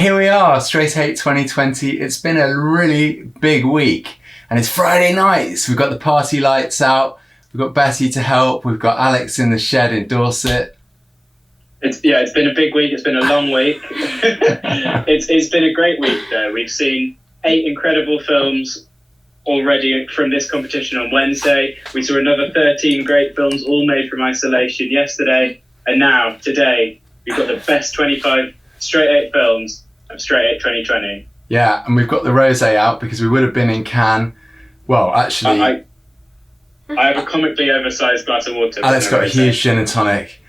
Here we are, Straight 8 2020. It's been a really big week and it's Friday nights. We've got the party lights out. We've got Betty to help. We've got Alex in the shed in Dorset. It's been a big week. It's been a long week. It's been a great week though. We've seen 8 incredible films already from this competition on Wednesday. We saw another 13 great films, all made from isolation yesterday. And now, today, we've got the best 25 Straight 8 films of Straight 8 2020. Yeah, and we've got the rosé out because we would have been in Cannes. Well, actually... I have a comically oversized glass of water. Alex got a huge gin and tonic.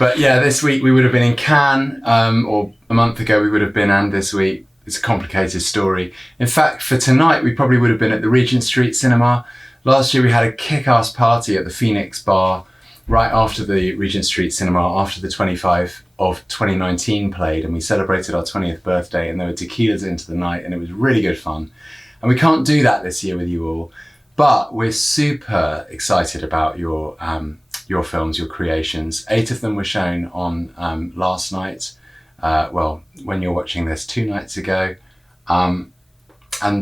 But yeah, this week we would have been in Cannes, or a month ago we would have been, and this week. It's a complicated story. In fact, for tonight, we probably would have been at the Regent Street Cinema. Last year we had a kick-ass party at the Phoenix Bar right after the Regent Street Cinema, after the 25 of 2019 played, and we celebrated our 20th birthday, and there were tequilas into the night, and it was really good fun. And we can't do that this year with you all, but we're super excited about your films, your creations. 8 of them were shown on last night. When you're watching this, 2 nights ago, and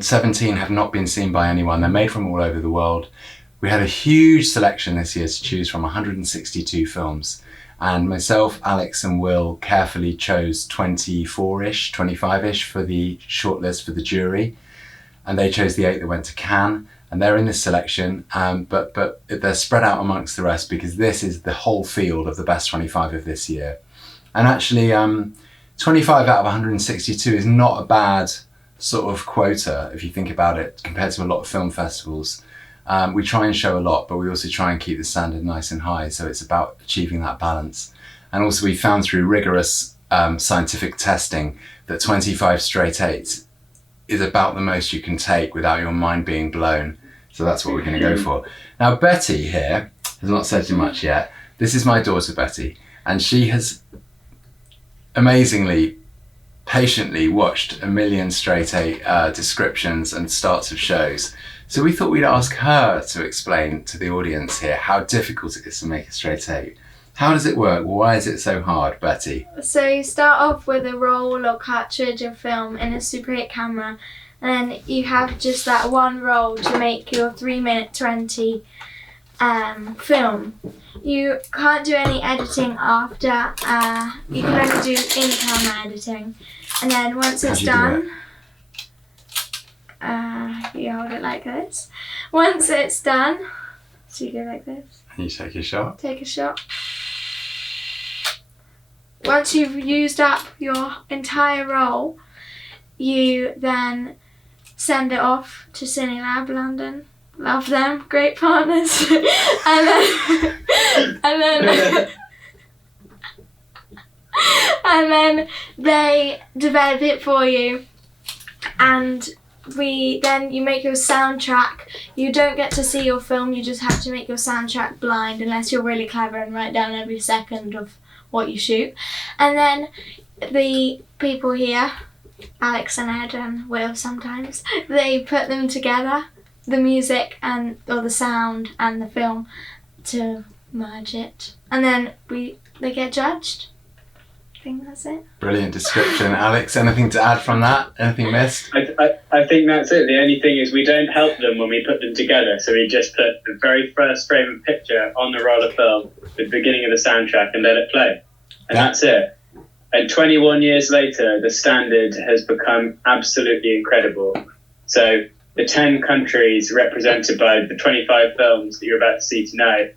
17 have not been seen by anyone. They're made from all over the world. We had a huge selection this year to choose from, 162 films, and myself, Alex and Will carefully chose 24-ish, 25-ish for the shortlist for the jury, and they chose the 8 that went to Cannes, and they're in this selection, but they're spread out amongst the rest because this is the whole field of the best 25 of this year. And actually, 25 out of 162 is not a bad sort of quota if you think about it compared to a lot of film festivals. We try and show a lot, but we also try and keep the standard nice and high, so it's about achieving that balance. And also we found through rigorous scientific testing that 25 straight 8 is about the most you can take without your mind being blown. So that's what we're going to go for. Now Betty here has not said too much yet. This is my daughter Betty, and she has amazingly, patiently watched a million Straight 8 descriptions and starts of shows. So we thought we'd ask her to explain to the audience here how difficult it is to make a Straight 8. How does it work? Why is it so hard, Betty? So you start off with a roll or cartridge of film in a Super 8 camera, and then you have just that one roll to make your 3-minute 20 film. You can't do any editing after, you can only do in-camera editing. And then once it's done, you hold it like this. Once it's done, so you go like this. And you take a shot. Take a shot. Once you've used up your entire roll, you then send it off to Cinelab London. Love them, great partners. and then they develop it for you, and you make your soundtrack. You don't get to see your film, you just have to make your soundtrack blind unless you're really clever and write down every second of what you shoot. And then the people here, Alex and Ed and Will sometimes, they put them together, the music or the sound and the film, to merge it. And then they get judged. I think that's it. Brilliant description. Alex, anything to add from that? Anything missed? I think that's it. The only thing is we don't help them when we put them together, so we just put the very first frame of picture on the roll of film with the beginning of the soundtrack and let it play. And that's it. And 21 years later, the standard has become absolutely incredible. So the 10 countries represented by the 25 films that you're about to see tonight,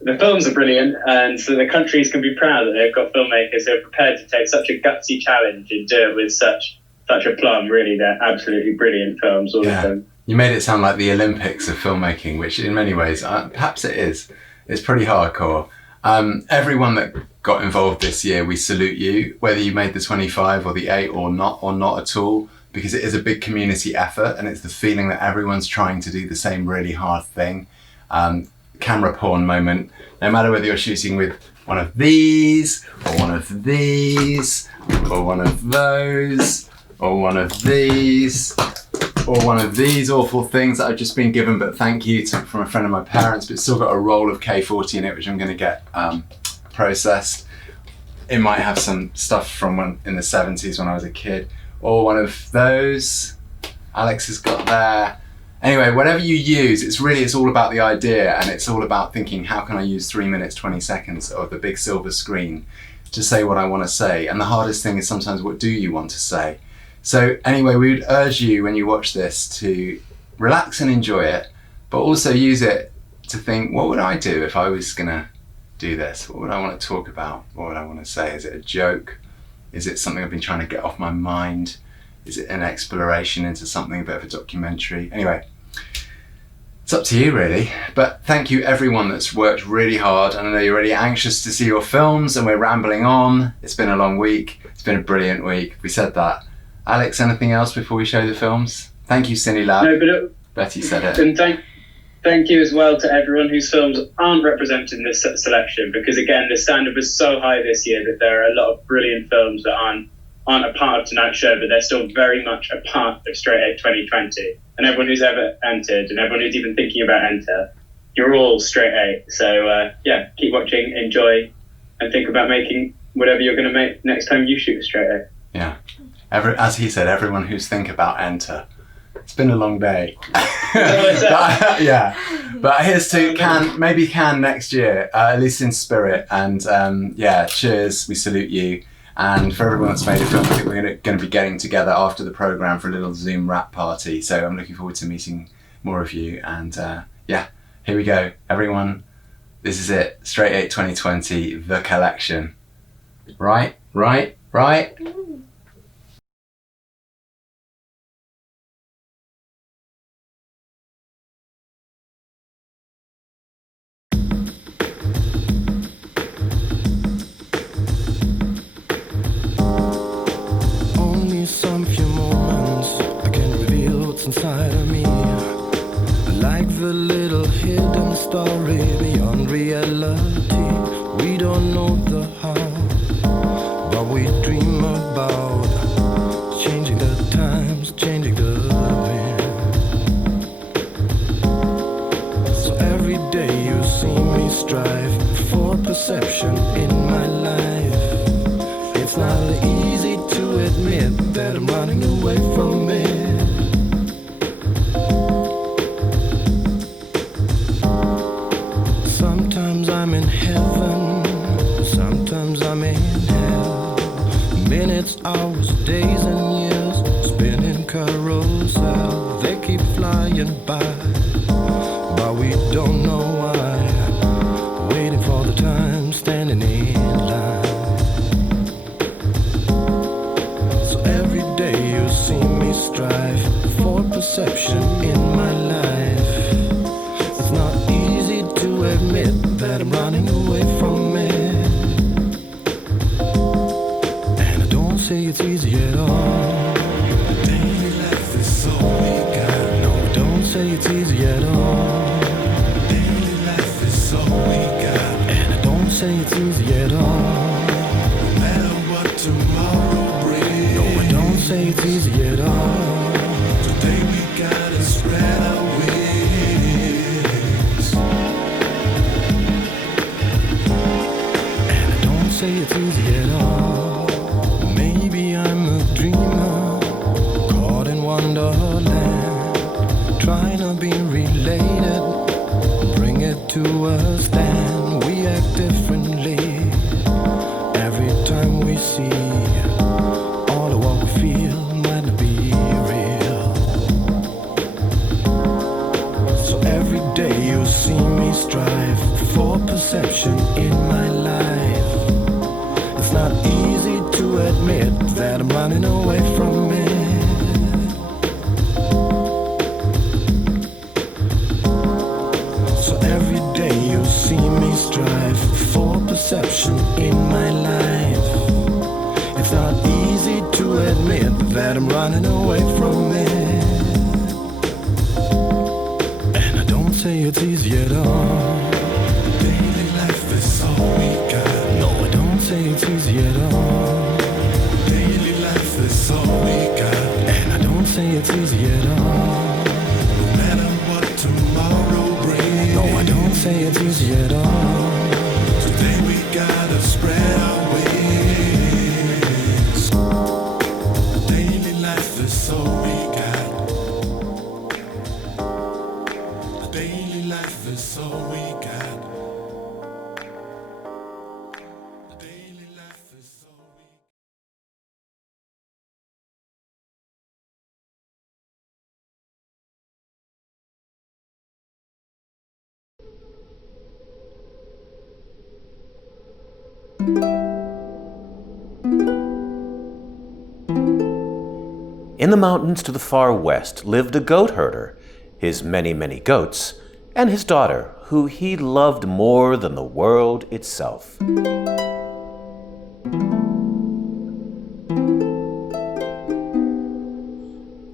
the films are brilliant, and so the countries can be proud that they've got filmmakers who are prepared to take such a gutsy challenge and do it with such aplomb. Really, they're absolutely brilliant films, all of them. You made it sound like the Olympics of filmmaking, which in many ways, perhaps it is. It's pretty hardcore. Everyone that got involved this year, we salute you, whether you made the 25 or the 8 or not at all, because it is a big community effort, and it's the feeling that everyone's trying to do the same really hard thing. Camera porn moment, no matter whether you're shooting with one of these, or one of these, or one of those, or one of these, or one of these awful things that I've just been given, but thank you from a friend of my parents, but it's still got a roll of K40 in it, which I'm going to get processed. it might have some stuff from when in the 70s when I was a kid, or one of those Alex has got there. Anyway, whatever you use, it's all about the idea, and it's all about thinking, how can I use 3 minutes 20 seconds of the big silver screen to say what I want to say? And the hardest thing is sometimes, what do you want to say? So anyway, we would urge you when you watch this to relax and enjoy it, but also use it to think, what would I do if I was gonna do this? What would I want to talk about? What would I want to say? Is it a joke? Is it something I've been trying to get off my mind? Is it an exploration into something, a bit of a documentary? Anyway, it's up to you really, but thank you everyone that's worked really hard. And I know you're really anxious to see your films, and we're rambling on. It's been a long week. It's been a brilliant week. We said that. Alex, anything else before we show the films? Thank you, Cine Lab. No, but Betty said it. And thank you as well to everyone whose films aren't represented in this selection, because again, the standard was so high this year that there are a lot of brilliant films that aren't a part of tonight's show, but they're still very much a part of Straight 8 2020. And everyone who's ever entered, and everyone who's even thinking about enter, you're all Straight 8. So yeah, keep watching, enjoy, and think about making whatever you're going to make next time you shoot Straight 8. Yeah. As he said, everyone who's think about enter. It's been a long day. Yeah, but here's to Cannes next year, at least in spirit. And yeah, cheers. We salute you. And for everyone that's made a film, I think we're going to be getting together after the programme for a little Zoom wrap party. So I'm looking forward to meeting more of you. And yeah, here we go. Everyone, this is it. Straight 8 2020, the collection. Right? Some few moments I can reveal what's inside of me. I like the little hidden story beyond reality. We don't know the how, but we dream about changing the times, changing the wind. So every day you see me strive for perception in my life. It's not easy to admit that I'm running away from it. Sometimes I'm in heaven, sometimes I'm in hell. Minutes, hours, days and years, spinning carousel. They keep flying by, but we don't know why. Waiting for the time, standing in line. See me strive for perception in my life. It's not easy to admit that I'm running away from it. And I don't say it's easy at all. Daily life is all we got. No, I don't say it's easy at all. Daily life is all we got. And I don't say it's easy at all. No matter what tomorrow brings. No, I don't say it's easy at all. Today we gotta spread our wings. And I don't say it's easy at all. Maybe I'm a dreamer, caught in wonderland, trying to be related, bring it to a stand. We act differently every time we see. What we feel might not be real. So every day you see me strive for perception in my life. It's not easy to admit that I'm running away from it. So every day you see me strive for perception in my life. It's not easy to admit that I'm running away from it. And I don't say it's easy at all. Daily life is all we got. No, I don't say it's easy at all. Daily life is all we got. And I don't say it's easy at all. No matter what tomorrow brings. No, I don't say it's easy at all. Today we gotta spread our wings. Daily life is all we got. Daily life is all we got. In the mountains to the far west lived a goat herder, his many, many goats, and his daughter, who he loved more than the world itself.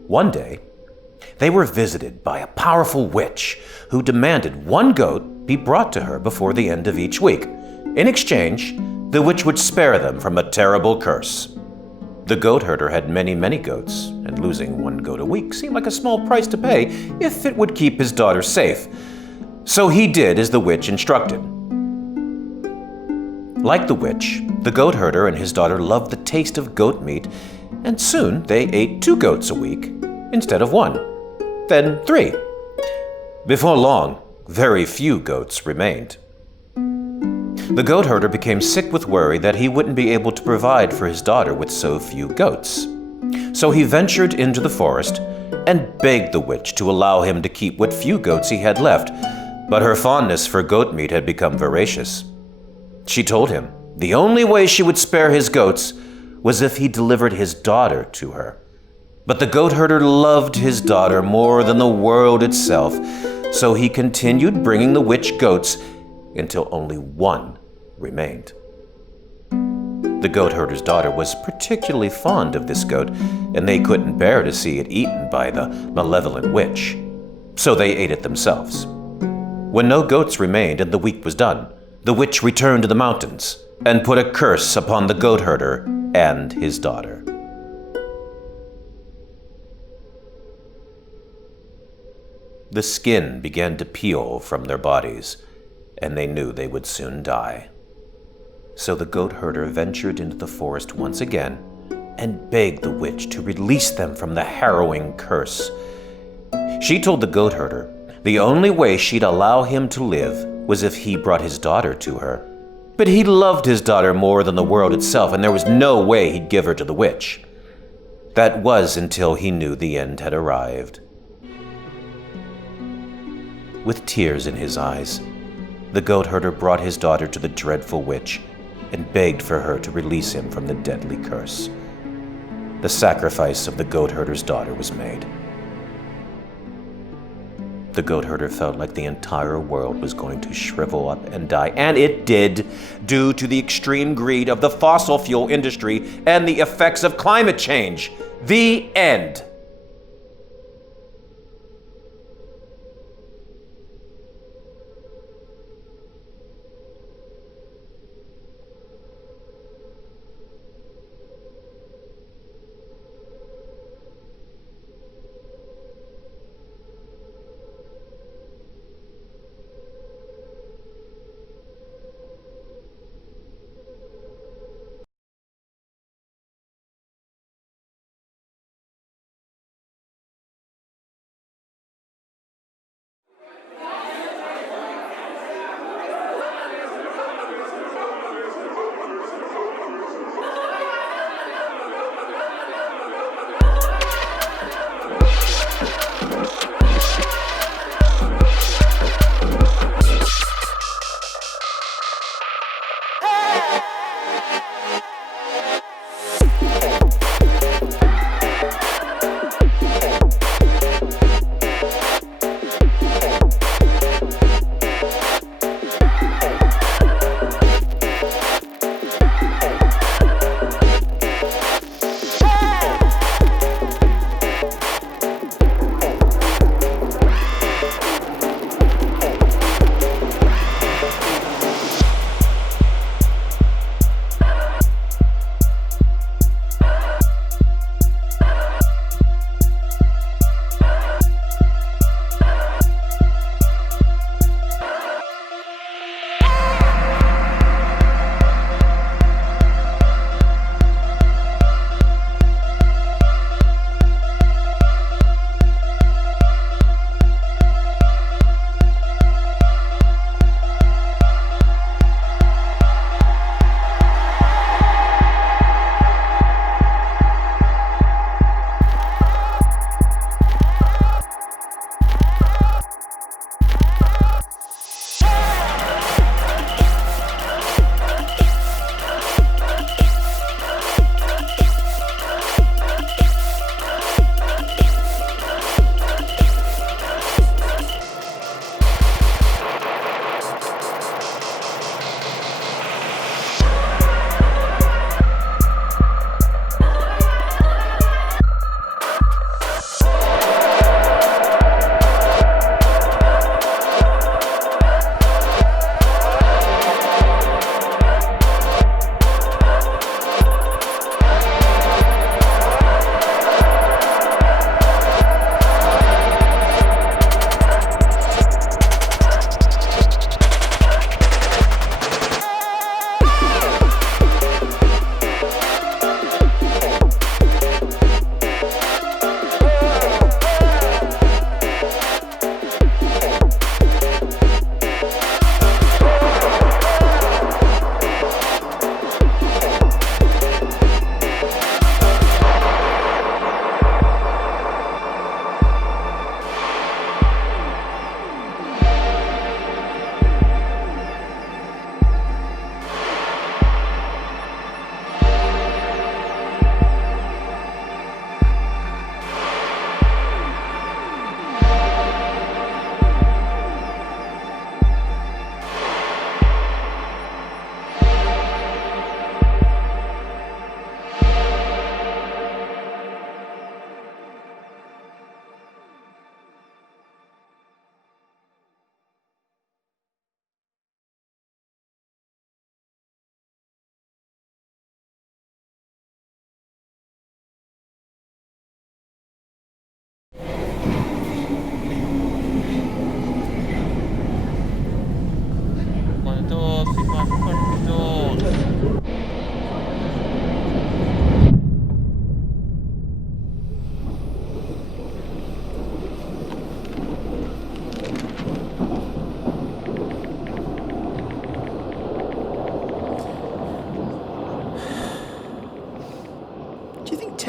One day, they were visited by a powerful witch who demanded one goat be brought to her before the end of each week. In exchange, the witch would spare them from a terrible curse. The goat herder had many, many goats, and losing one goat a week seemed like a small price to pay if it would keep his daughter safe. So he did as the witch instructed. Like the witch, the goat herder and his daughter loved the taste of goat meat, and soon they ate 2 goats a week instead of 1, then 3. Before long, very few goats remained. The goat herder became sick with worry that he wouldn't be able to provide for his daughter with so few goats. So he ventured into the forest and begged the witch to allow him to keep what few goats he had left, but her fondness for goat meat had become voracious. She told him the only way she would spare his goats was if he delivered his daughter to her. But the goat herder loved his daughter more than the world itself, so he continued bringing the witch goats until only 1 remained. The goat herder's daughter was particularly fond of this goat, and they couldn't bear to see it eaten by the malevolent witch, so they ate it themselves. When no goats remained and the week was done, the witch returned to the mountains and put a curse upon the goat herder and his daughter. The skin began to peel from their bodies, and they knew they would soon die. So the goat herder ventured into the forest once again and begged the witch to release them from the harrowing curse. She told the goat herder the only way she'd allow him to live was if he brought his daughter to her. But he loved his daughter more than the world itself, and there was no way he'd give her to the witch. That was until he knew the end had arrived. With tears in his eyes, the goat herder brought his daughter to the dreadful witch and begged for her to release him from the deadly curse. The sacrifice of the goat herder's daughter was made. The goat herder felt like the entire world was going to shrivel up and die, and it did, due to the extreme greed of the fossil fuel industry and the effects of climate change. The end.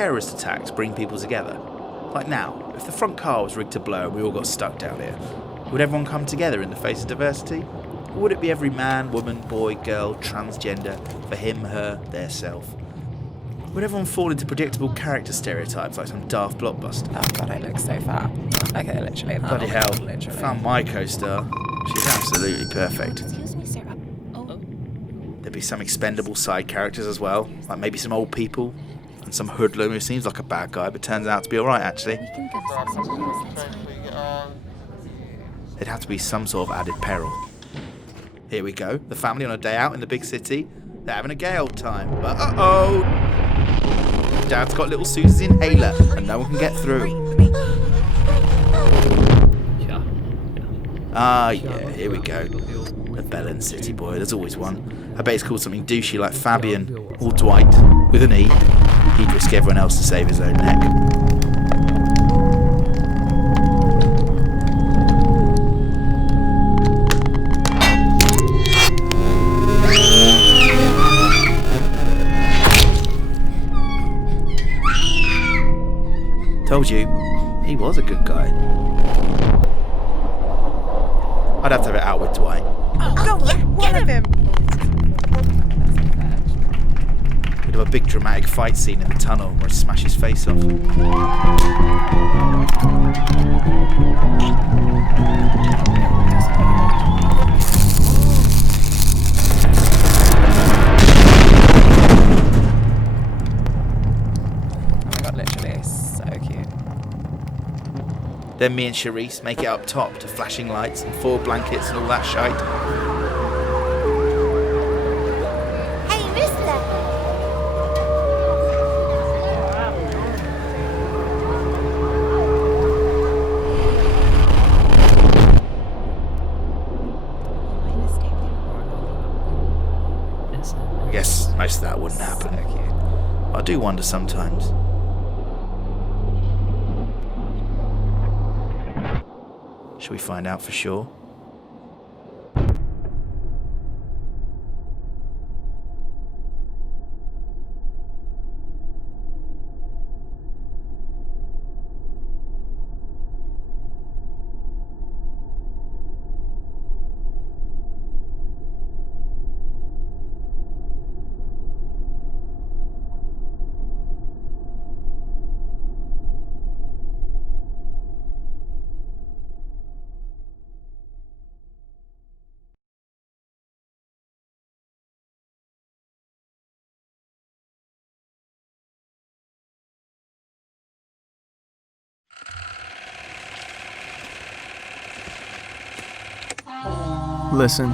terrorist attacks bring people together? Like now, if the front car was rigged to blow and we all got stuck down here, would everyone come together in the face of diversity? Or would it be every man, woman, boy, girl, transgender, for him, her, their self? Would everyone fall into predictable character stereotypes like some daft blockbuster? Oh god, I look so fat. Okay, literally. Bloody hell. Literally. Found my co-star. She's absolutely perfect. Excuse me, sir. Oh. There'd be some expendable side characters as well, like maybe some old people and some hoodlum who seems like a bad guy but turns out to be alright actually. It'd have to be some sort of added peril. Here we go, the family on a day out in the big city. They're having a gay old time, but uh-oh! Dad's got little Susie's inhaler and no one can get through. Ah, yeah, here we go. A bellend city boy, there's always one. I bet he's called something douchey like Fabian or Dwight with an E. He'd risk everyone else to save his own neck. Told you, he was a good guy. I'd have to have it out with Dwight. Oh, go on, one of him. We'd have a big dramatic fight scene in the tunnel where he smash his face off. Then me and Charisse make it up top to flashing lights and 4 blankets and all that shite. Hey, mister! I guess most of that wouldn't happen. I do wonder sometimes. Shall we find out for sure? Listen,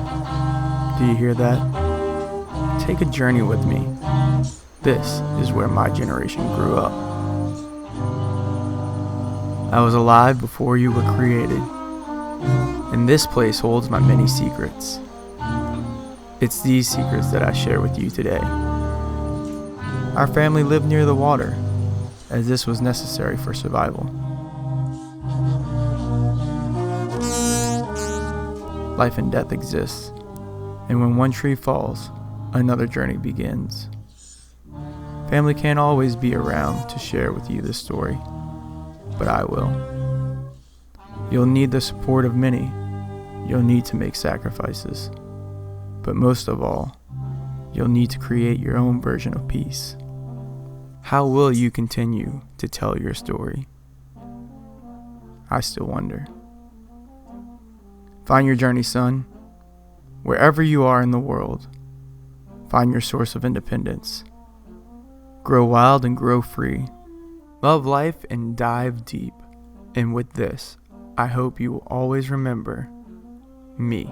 do you hear that? Take a journey with me. This is where my generation grew up. I was alive before you were created, and this place holds my many secrets. It's these secrets that I share with you today. Our family lived near the water, as this was necessary for survival. Life and death exists, and when one tree falls, another journey begins. Family can't always be around to share with you this story, but I will. You'll need the support of many. You'll need to make sacrifices. But most of all, you'll need to create your own version of peace. How will you continue to tell your story? I still wonder. Find your journey, son. Wherever you are in the world, find your source of independence. Grow wild and grow free. Love life and dive deep. And with this, I hope you will always remember me.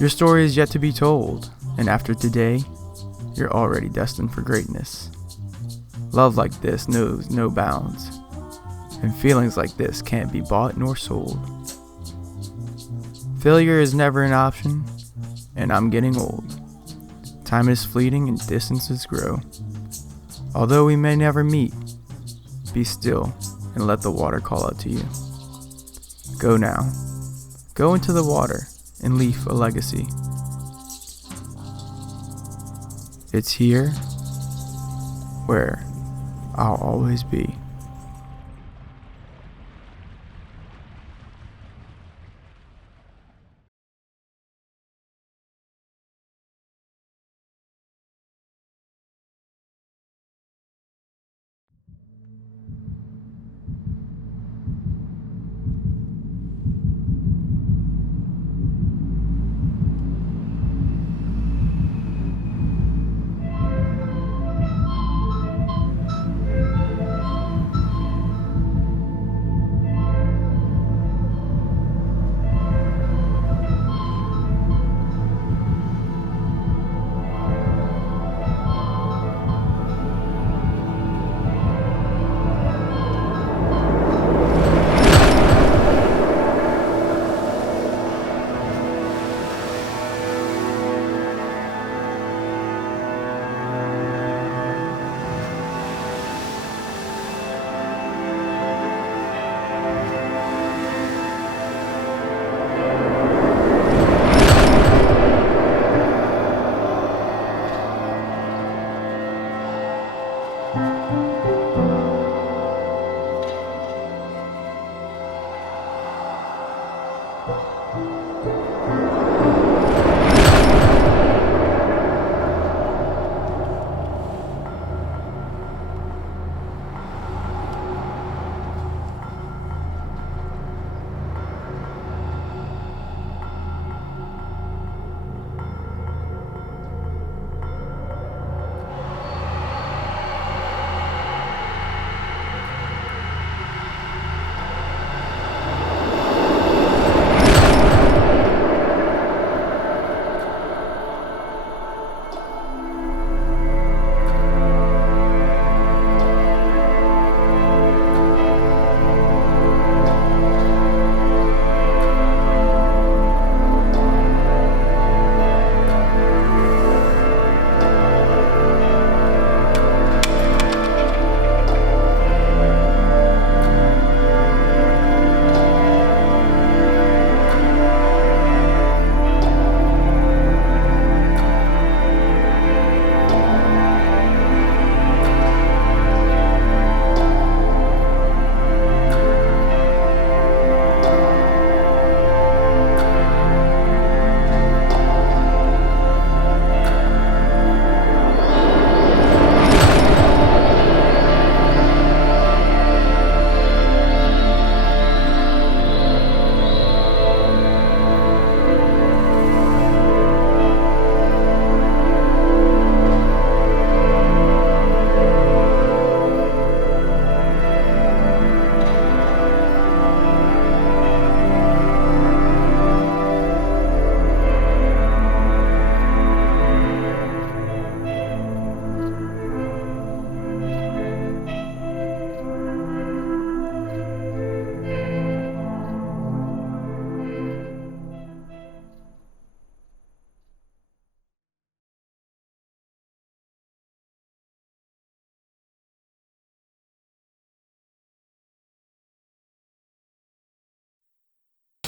Your story is yet to be told, and after today, you're already destined for greatness. Love like this knows no bounds, and feelings like this can't be bought nor sold. Failure is never an option, and I'm getting old. Time is fleeting and distances grow. Although we may never meet, be still and let the water call out to you. Go now. Go into the water and leave a legacy. It's here where I'll always be.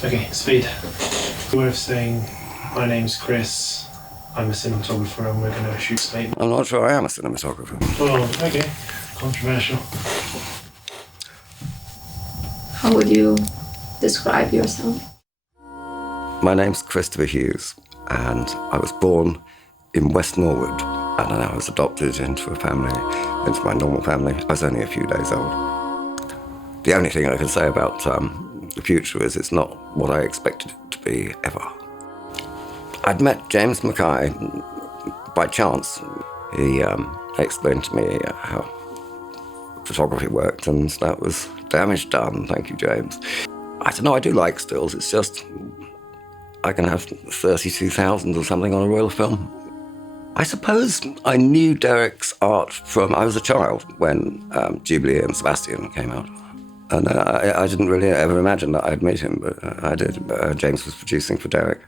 Okay, speed. Way of saying, my name's Chris, I'm a cinematographer and we're going to shoot something. I'm not sure I am a cinematographer. Oh, okay. Controversial. How would you describe yourself? My name's Christopher Hughes, and I was born in West Norwood, and then I was adopted into a family, into my normal family. I was only a few days old. The only thing I can say about the future is it's not what I expected it to be ever. I'd met James Mackay by chance. He explained to me how photography worked, and that was damage done. Thank you, James. I don't know, I do like stills. It's just I can have 32,000 or something on a roll of film. I suppose I knew Derek's art from, I was a child when Jubilee and Sebastian came out. And I didn't really ever imagine that I'd meet him, but I did. James was producing for Derek.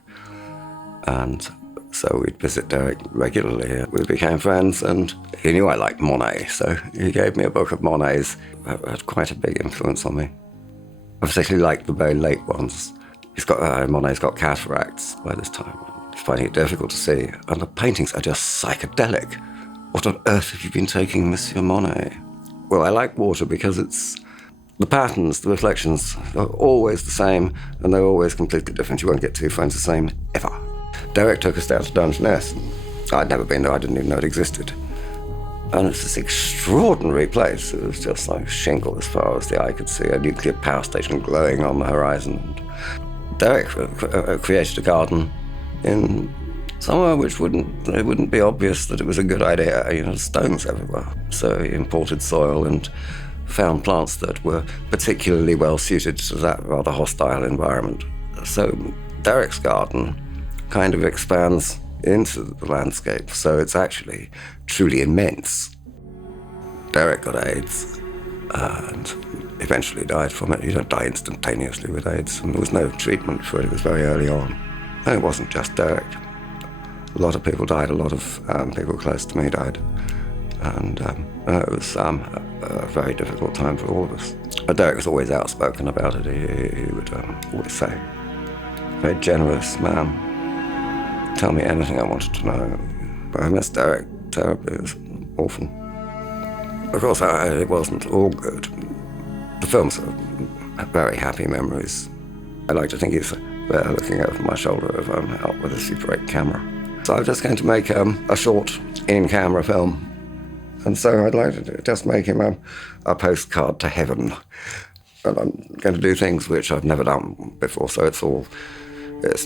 And so we'd visit Derek regularly. We became friends, and he knew I liked Monet, so he gave me a book of Monet's. It had quite a big influence on me. I particularly liked the very late ones. Monet's got cataracts by this time, finding it difficult to see. And the paintings are just psychedelic. What on earth have you been taking, Monsieur Monet? Well, I like water because it's the patterns, the reflections are always the same, and they're always completely different. You won't get two frames the same, ever. Derek took us down to Dungeness. I'd never been there, I didn't even know it existed. And it's this extraordinary place. It was just like shingle as far as the eye could see, a nuclear power station glowing on the horizon. And Derek created a garden in somewhere which it wouldn't be obvious that it was a good idea, stones everywhere. So he imported soil and found plants that were particularly well suited to that rather hostile environment. So Derek's garden kind of expands into the landscape, so it's actually truly immense. Derek got AIDS and eventually died from it. You don't die instantaneously with AIDS, and there was no treatment for it. It was very early on. And it wasn't just Derek. A lot of people died, a lot of people close to me died. And it was a very difficult time for all of us. But Derek was always outspoken about it. He would always say, very generous man, tell me anything I wanted to know. But I miss Derek terribly. It was awful. Of course, it wasn't all good. The films are very happy memories. I like to think he's there looking over my shoulder if I'm out with a Super 8 camera. So I'm just going to make a short in-camera film. And so I'd like to just make him a postcard to heaven. And I'm going to do things which I've never done before, so it's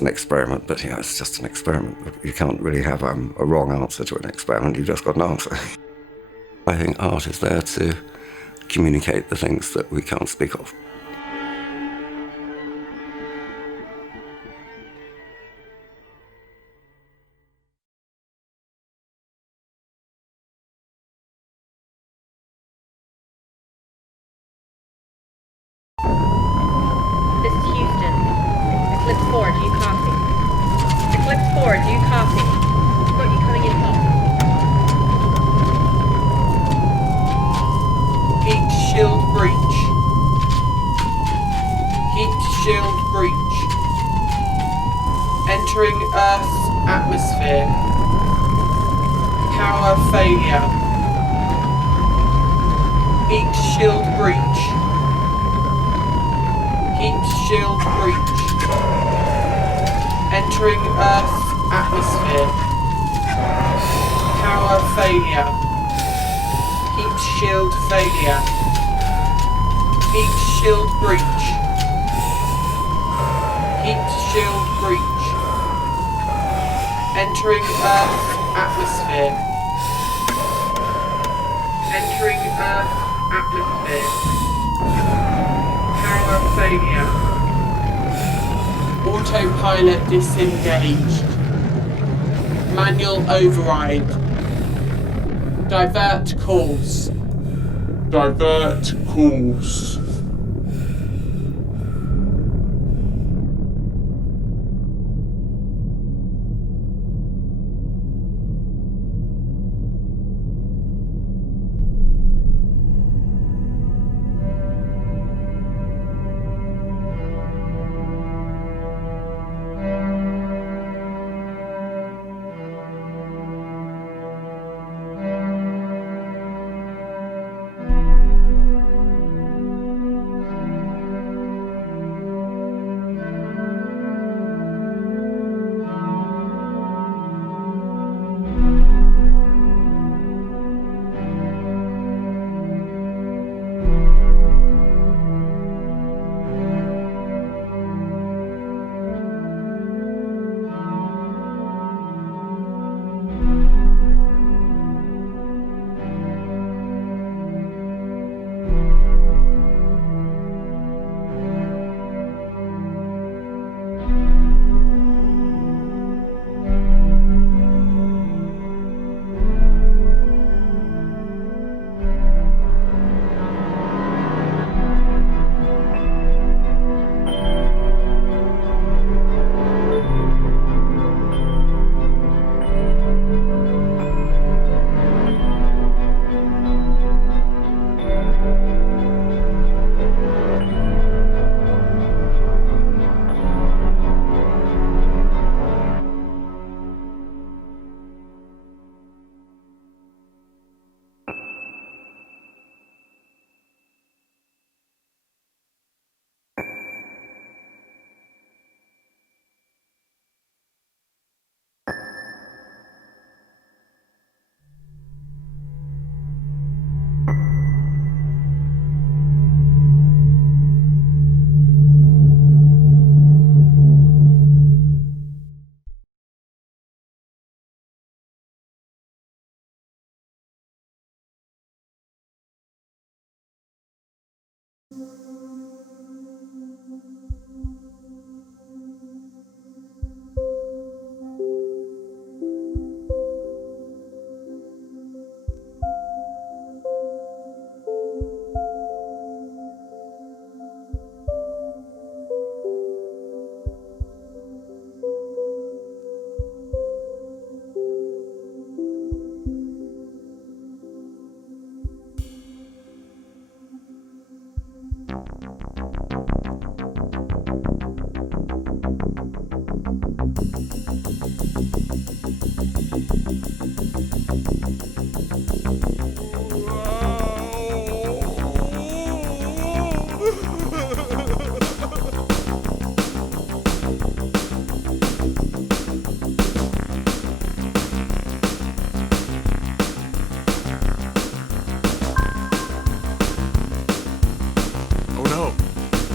an experiment, but it's just an experiment. You can't really have a wrong answer to an experiment, you've just got an answer. I think art is there to communicate the things that we can't speak of. This is Houston. Eclipse 4, do you copy? Eclipse 4, do you copy? Got you coming in hot. Heat shield breach. Heat shield breach. Entering Earth's atmosphere. Power failure. Heat shield breach. Heat shield breach. Entering Earth's atmosphere. Power failure. Heat shield failure. Heat shield breach. Heat shield breach. Entering Earth's atmosphere. Entering Earth's atmosphere. Power failure. Autopilot disengaged. Manual override. Divert course. Divert course.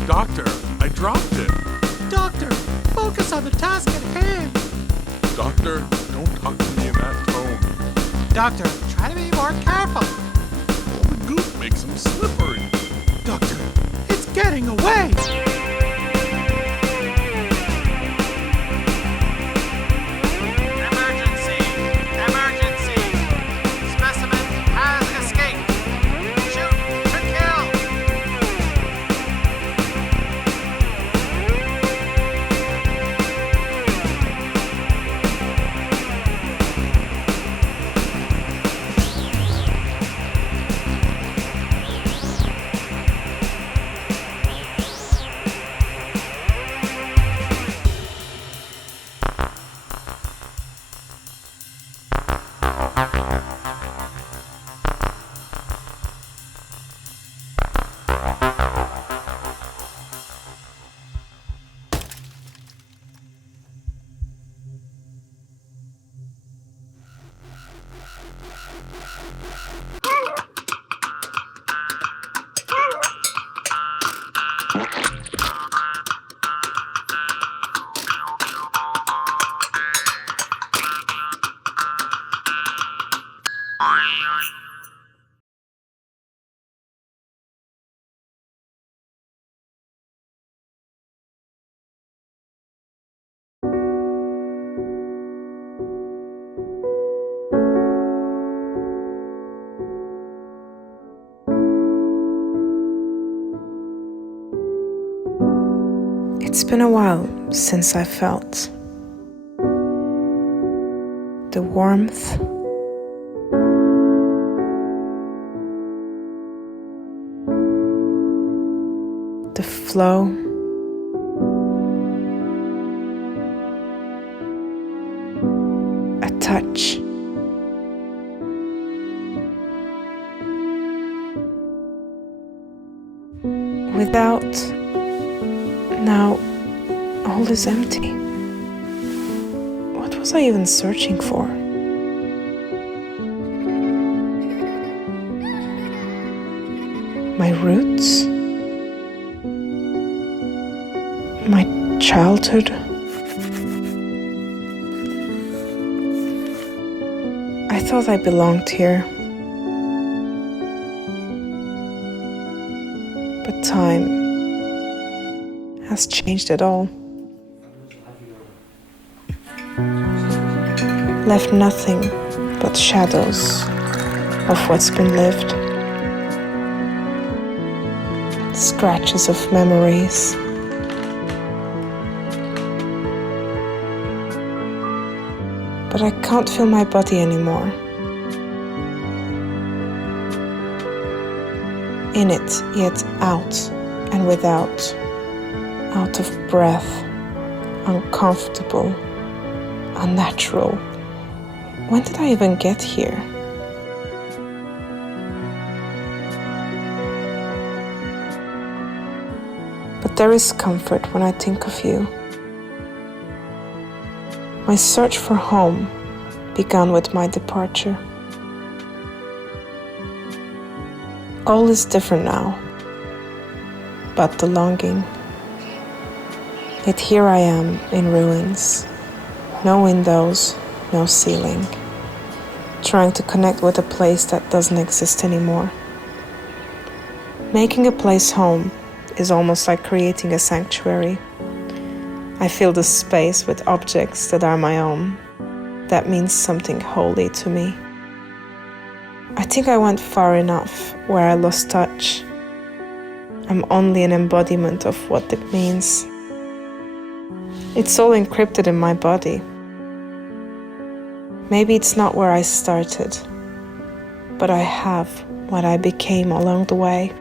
Doctor, I dropped it. Doctor, focus on the task at hand. Doctor, don't talk to me in that tone. Doctor, try to be more careful. The goop makes him slippery. Doctor, it's getting away. It's been a while since I felt the warmth, the flow, a touch. Without, now all is empty. What was I even searching for? My roots? My childhood? I thought I belonged here. But time has changed it all. Left nothing but shadows of what's been lived. Scratches of memories. But I can't feel my body anymore. In it, yet out and without. Out of breath, uncomfortable, unnatural. When did I even get here? But there is comfort when I think of you. My search for home began with my departure. All is different now, but the longing. Yet here I am in ruins, no windows, no ceiling, trying to connect with a place that doesn't exist anymore. Making a place home is almost like creating a sanctuary. I fill the space with objects that are my own. That means something holy to me. I think I went far enough where I lost touch. I'm only an embodiment of what it means. It's all encrypted in my body. Maybe it's not where I started, but I have what I became along the way.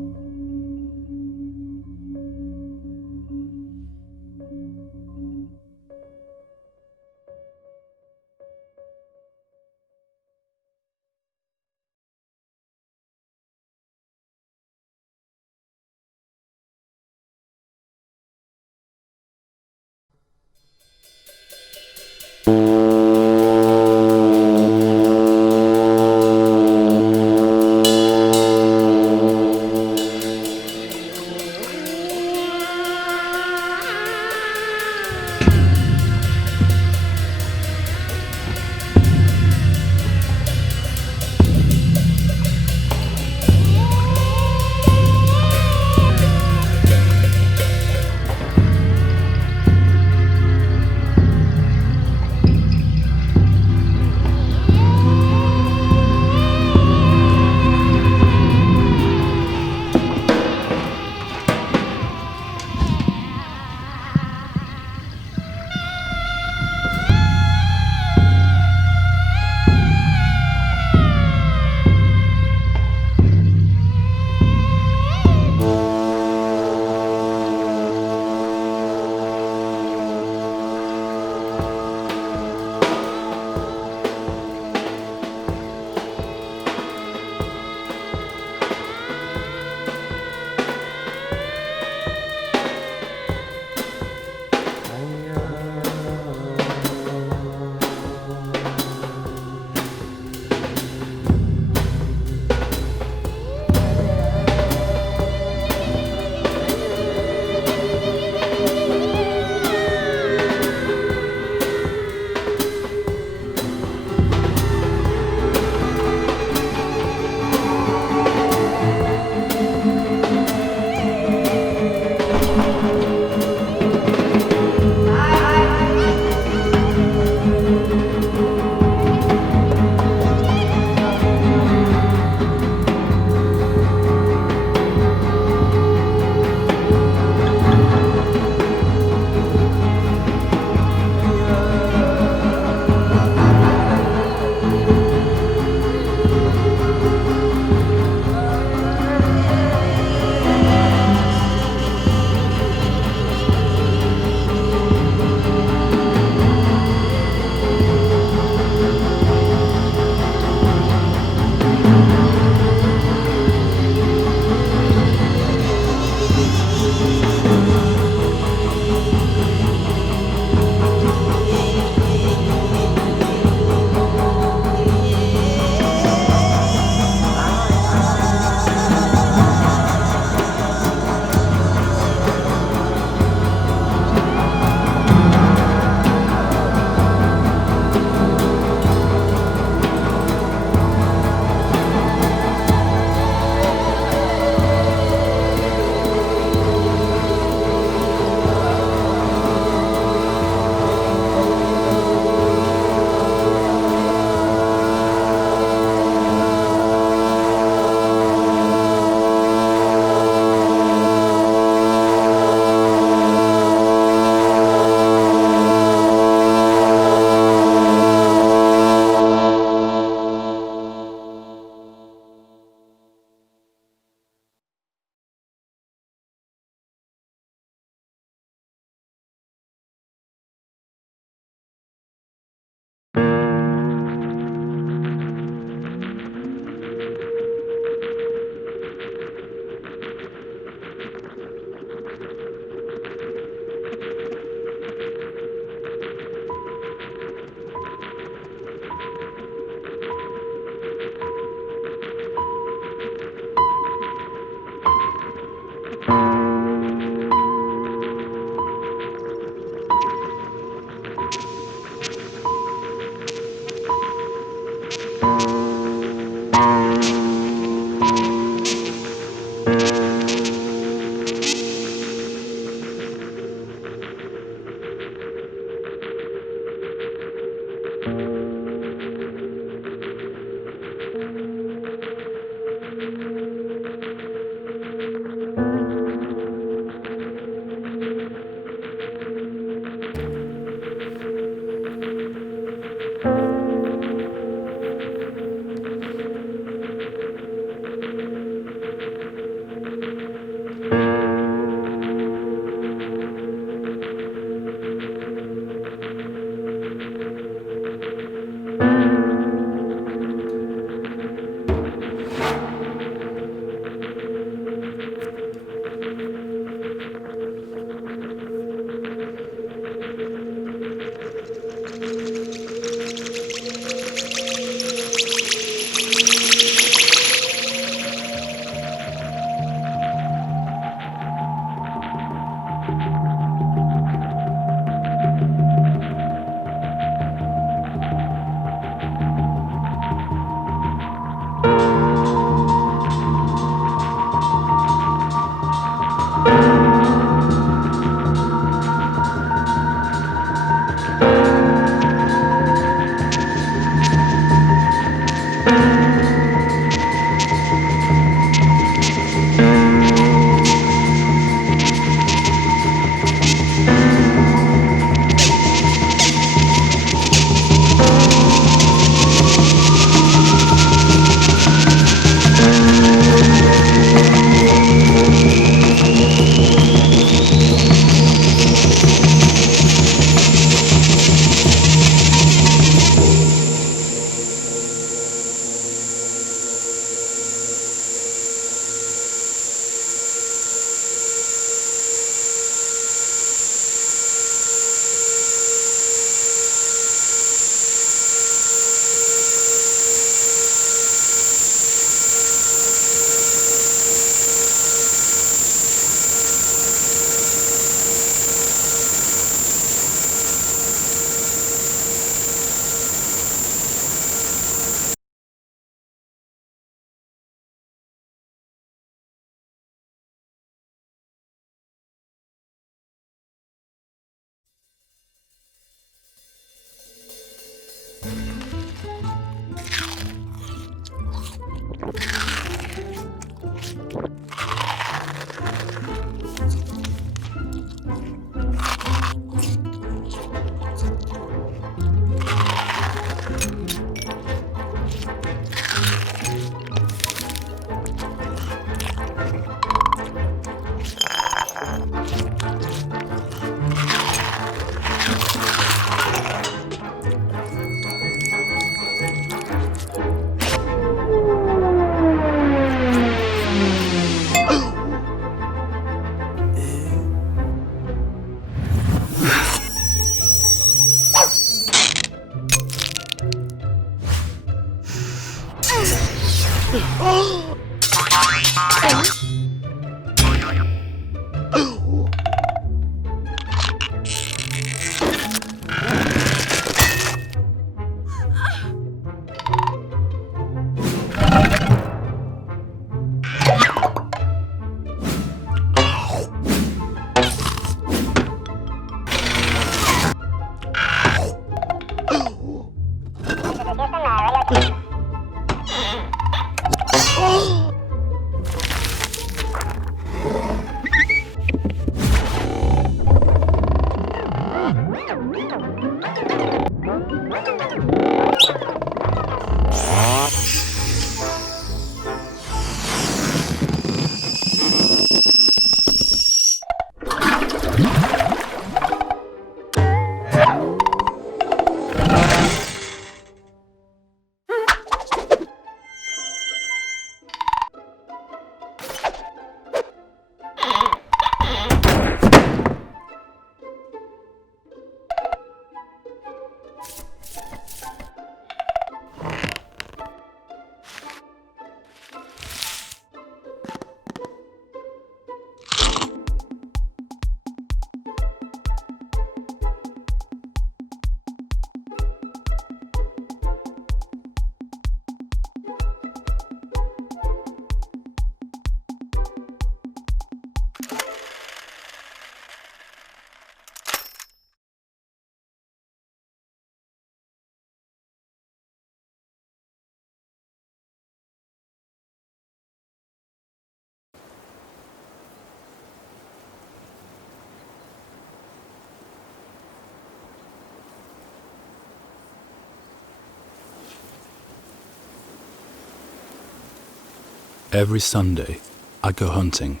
Every Sunday, I go hunting.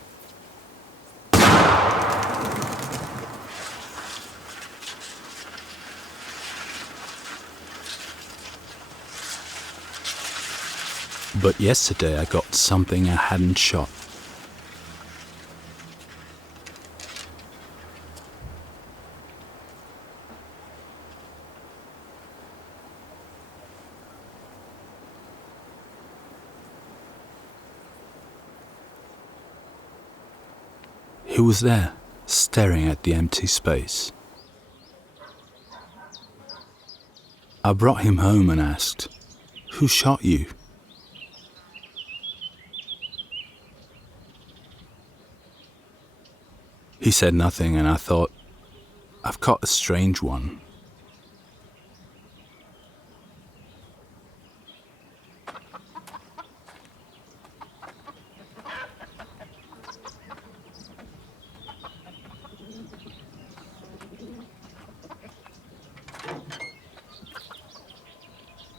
But yesterday I got something I hadn't shot. He was there, staring at the empty space. I brought him home and asked, "Who shot you?" He said nothing, and I thought, I've caught a strange one.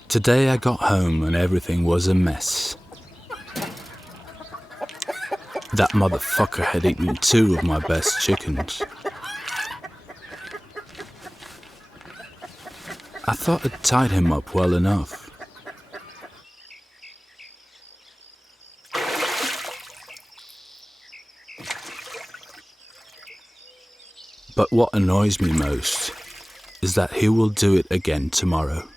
Today I got home and everything was a mess. That motherfucker had eaten 2 of my best chickens. I thought I'd tied him up well enough. But what annoys me most is that he will do it again tomorrow.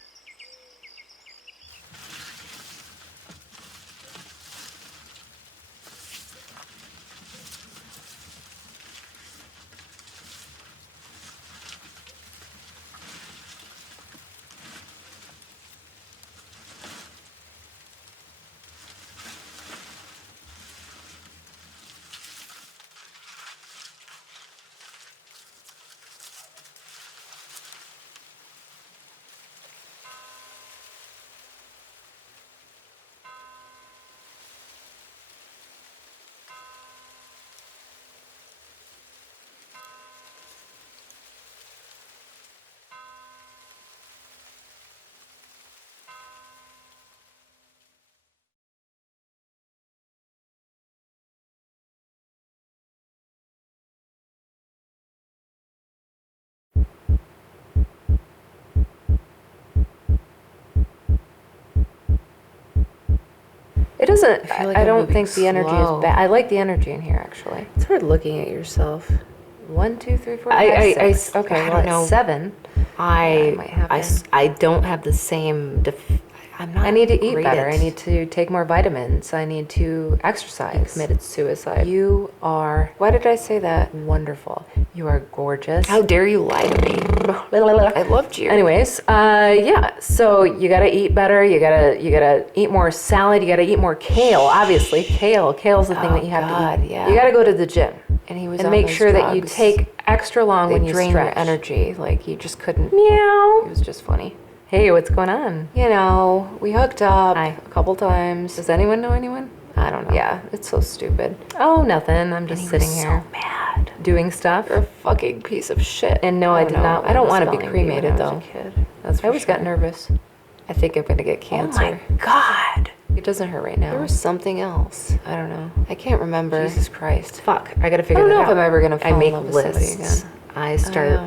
It doesn't, like I I'm don't moving think the energy slow. is bad. I like the energy in here, actually. It's hard looking at yourself. 1, 2, 3, 4, 5, I 6. Okay, I well, don't at know. 7. I don't have the same. I'm not. I need to eat great better. at- I need to take more vitamins. I need to exercise. I committed suicide. You are, why did I say that? Wonderful. You are gorgeous. How dare you lie to me? I loved you. Anyways, yeah. So you gotta eat better. You gotta eat more salad. You gotta eat more kale. Obviously, kale's the thing that you have to eat. Yeah. You gotta go to the gym And he was and on make those sure that you drugs. take extra long They when you drain stretch. your energy. Like you just couldn't. Meow. It was just funny. Hey, what's going on? You know, we hooked up Hi. a couple times. Does anyone know anyone? I don't know. Yeah, it's so stupid. Oh, nothing. I'm just he sitting was so here mad. doing stuff. You're a fucking piece of shit. And no, I did not. I don't want to be spelling bee when cremated I was though. a kid. That's I for always sure. got nervous. I think I'm gonna get cancer. Oh my god. It doesn't hurt right now. There was something else. I don't know. I can't remember. Jesus Christ. Fuck. I gotta I figure don't that know out. if I'm ever gonna fall I make in love with somebody lists. again. I start.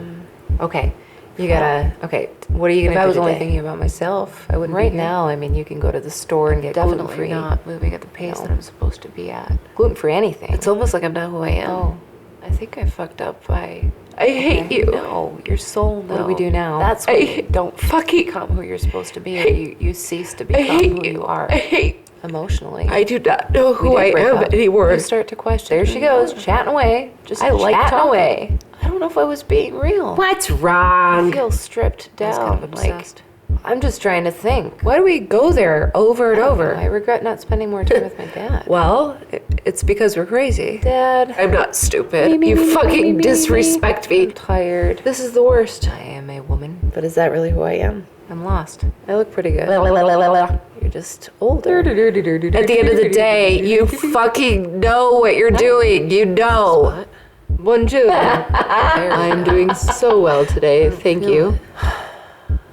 Okay. You gotta. Okay. What are you If gonna I do was only today? thinking about myself, I wouldn't Right be here. now, I mean, you can go to the store and get Definitely gluten-free. not moving at the pace that I'm supposed to be at. Gluten-free anything. It's almost like I'm not who I am. Oh. I think I fucked up by. I hate you. No, your soul. What do we do now? That's when you don't fucking become who you're supposed to be, or you cease to become who you are. I hate emotionally. I do not know We who did I break am up. anymore. You start to question. There she goes, chatting away. Just I like chatting talking. away. I don't know if I was being real. What's I wrong? feel stripped down. I was kind of like, obsessed. I'm just trying to think. Why do we go there over and over? I regret not spending more time with my dad. Well, it's because we're crazy. Dad, I'm not stupid. Me, You me, fucking me, disrespect me. I'm tired. This is the worst. I am a woman. But is that really who I am? I'm lost. I look pretty good. You're just older. At the end of the day, you fucking know what you're doing. You know. Bonjour. I'm doing so well today. Thank you.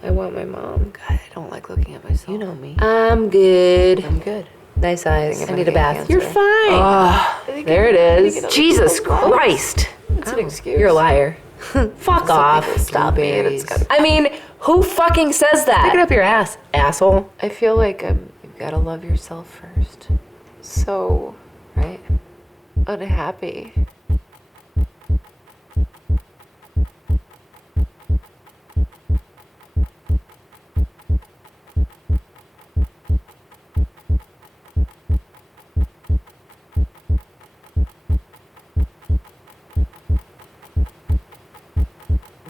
I want my mom. God, I don't like looking at myself. You know me. I'm good. I'm good. Nice eyes. I need a bath. You're fine. Oh, there it is. Jesus Christ. It's an excuse. You're a liar. Fuck off. Stop me. And it's got. I mean, who fucking says that? Pick it up your ass, asshole. I feel like you've got to love yourself first. So, right? Unhappy.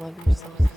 Love yourself first.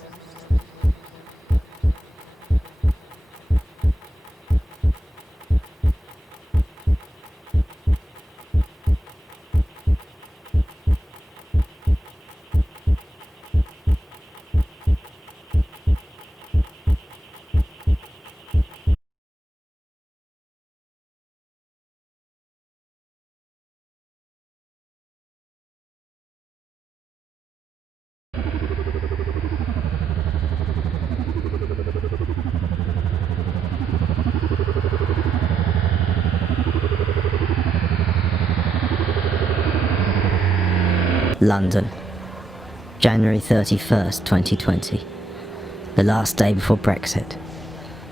London, January 31st, 2020. The last day before Brexit.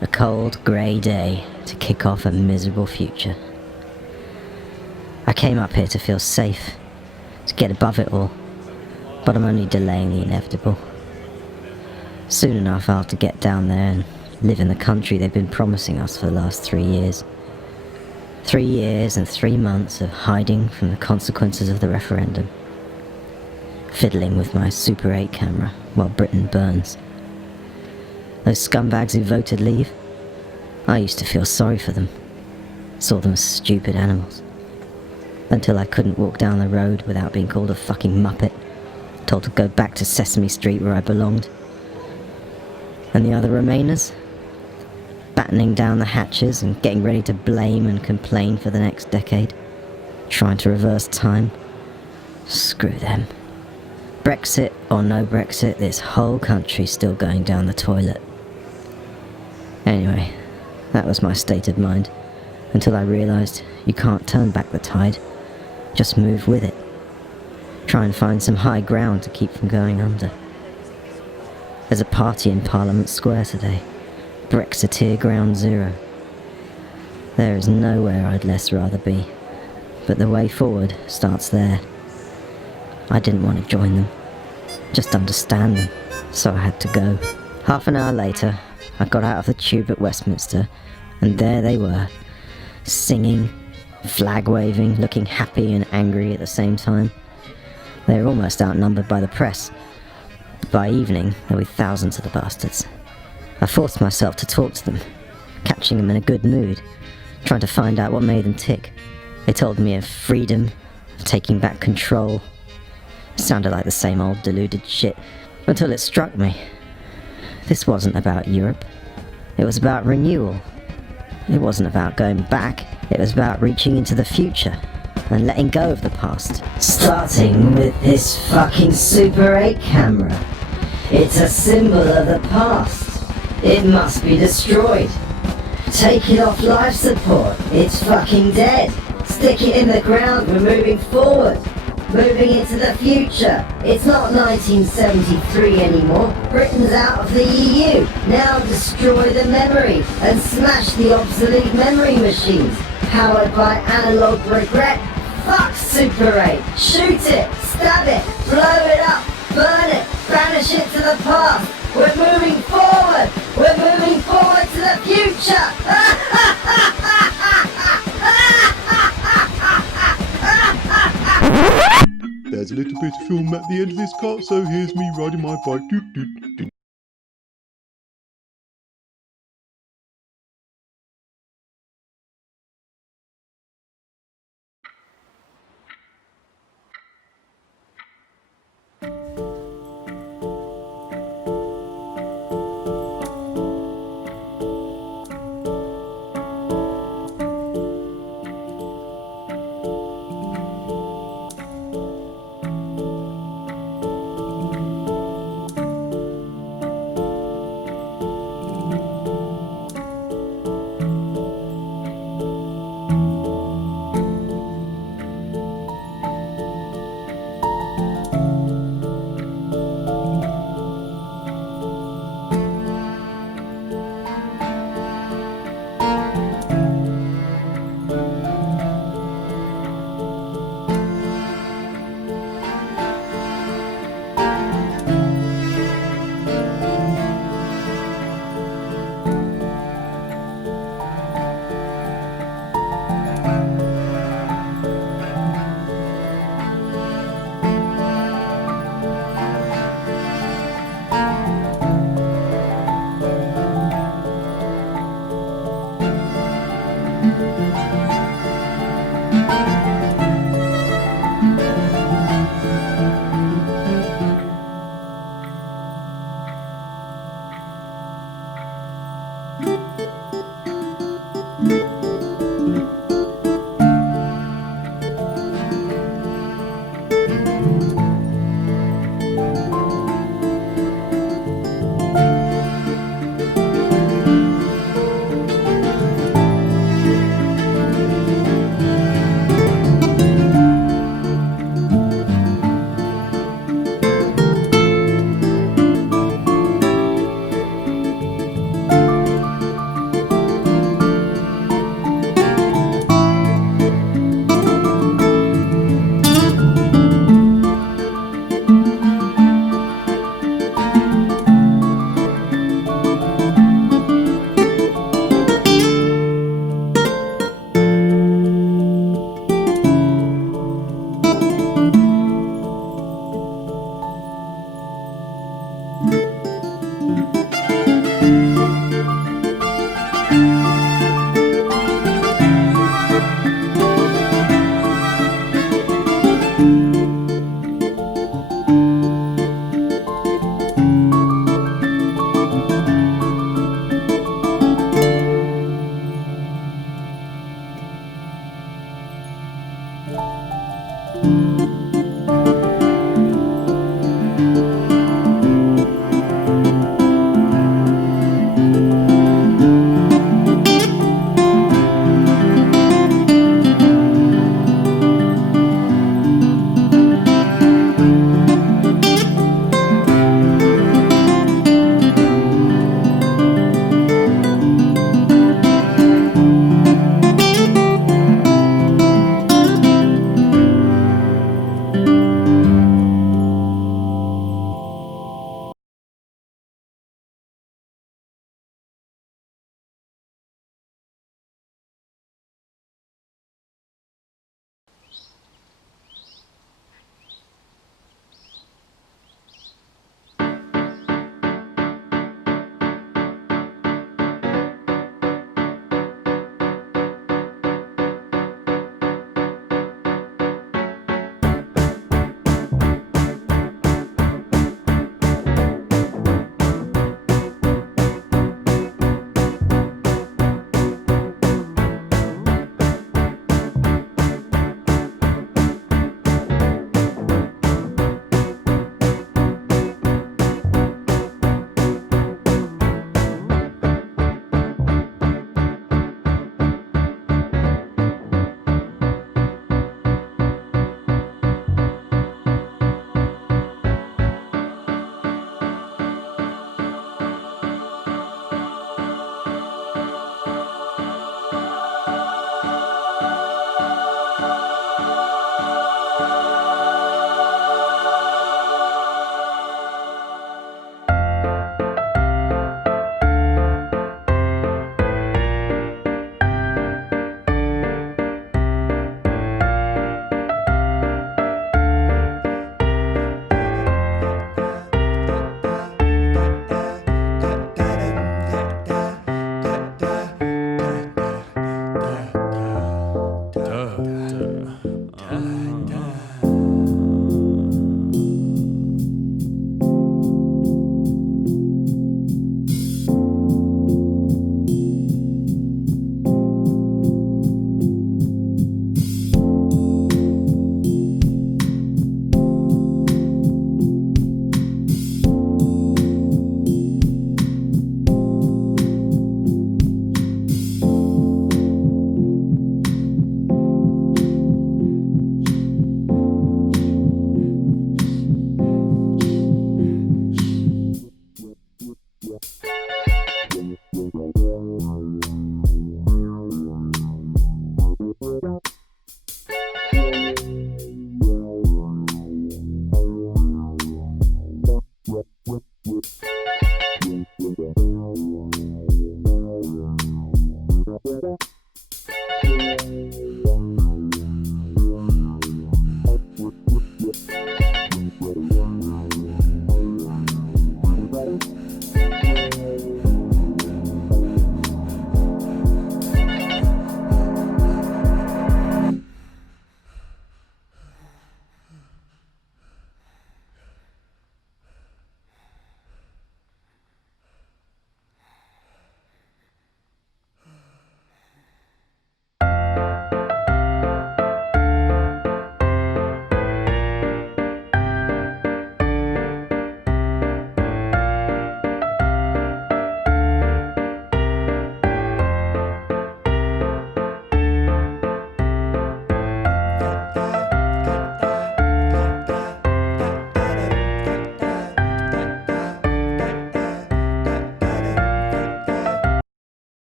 A cold, grey day to kick off a miserable future. I came up here to feel safe, to get above it all, but I'm only delaying the inevitable. Soon enough I'll have to get down there and live in the country they've been promising us for the last 3 years. 3 years and 3 months of hiding from the consequences of the referendum. Fiddling with my Super 8 camera while Britain burns. Those scumbags who voted leave, I used to feel sorry for them. Saw them as stupid animals. Until I couldn't walk down the road without being called a fucking muppet, told to go back to Sesame Street where I belonged. And the other Remainers? Battening down the hatches and getting ready to blame and complain for the next decade. Trying to reverse time. Screw them. Brexit or no Brexit, this whole country's still going down the toilet. Anyway, that was my state of mind, until I realised you can't turn back the tide, just move with it. Try and find some high ground to keep from going under. There's a party in Parliament Square today, Brexiteer Ground Zero. There is nowhere I'd less rather be, but the way forward starts there. I didn't want to join them, just understand them, so I had to go. Half an hour later, I got out of the tube at Westminster, and there they were, singing, flag-waving, looking happy and angry at the same time. They were almost outnumbered by the press. By evening, there were thousands of the bastards. I forced myself to talk to them, catching them in a good mood, trying to find out what made them tick. They told me of freedom, of taking back control. Sounded like the same old deluded shit, until it struck me. This wasn't about Europe. It was about renewal. It wasn't about going back. It was about reaching into the future and letting go of the past. Starting with this fucking Super 8 camera. It's a symbol of the past. It must be destroyed. Take it off life support. It's fucking dead. Stick it in the ground. We're moving forward. Moving into the future. It's not 1973 anymore. Britain's out of the EU. Now destroy the memory and smash the obsolete memory machines. Powered by analog regret. Fuck Super 8. Shoot it. Stab it. Blow it up. Burn it. Banish it to the past. We're moving forward. We're moving forward to the future. There's a little bit of film at the end of this cut, so here's me riding my bike. Doot, doot, doot.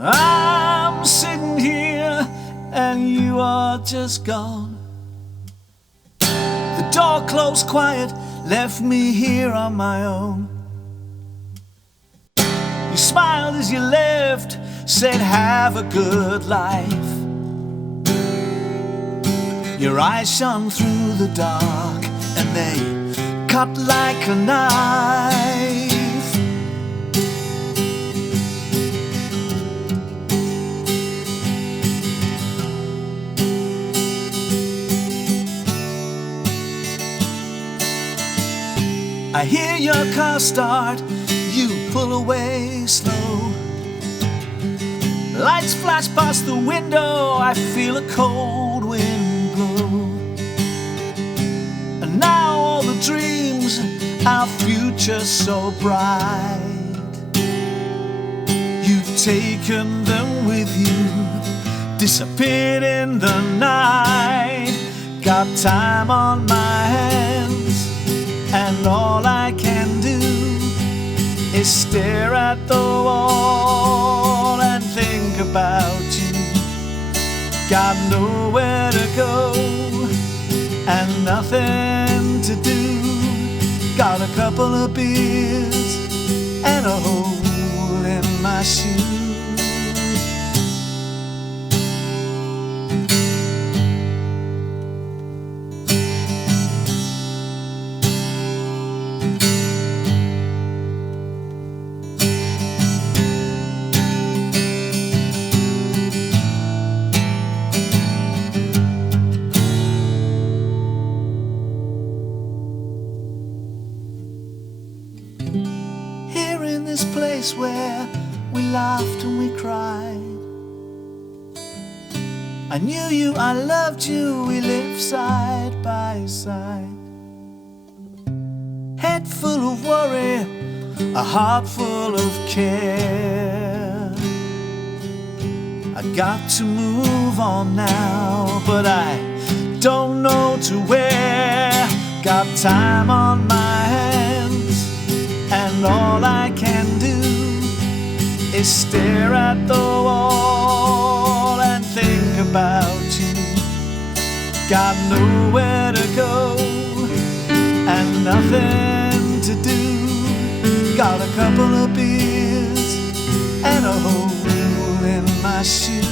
I'm sitting here and you are just gone. The door closed quiet, left me here on my own. You smiled as you left, said have a good life. Your eyes shone through the dark and they cut like a knife. I hear your car start, you pull away slow. Lights flash past the window, I feel a cold wind blow. And now all the dreams, our future so bright, you've taken them with you, disappeared in the night. Got time on my hands, and all I can do is stare at the wall and think about you. Got nowhere to go and nothing to do. Got a couple of beers and a hole in my shoe. Where we laughed and we cried, I knew you, I loved you, we lived side by side. Head full of worry, a heart full of care. I got to move on now, but I don't know to where. Got time on my hands, and all I can do is stare at the wall and think about you. Got nowhere to go and nothing to do. Got a couple of beers and a hole in my shoe.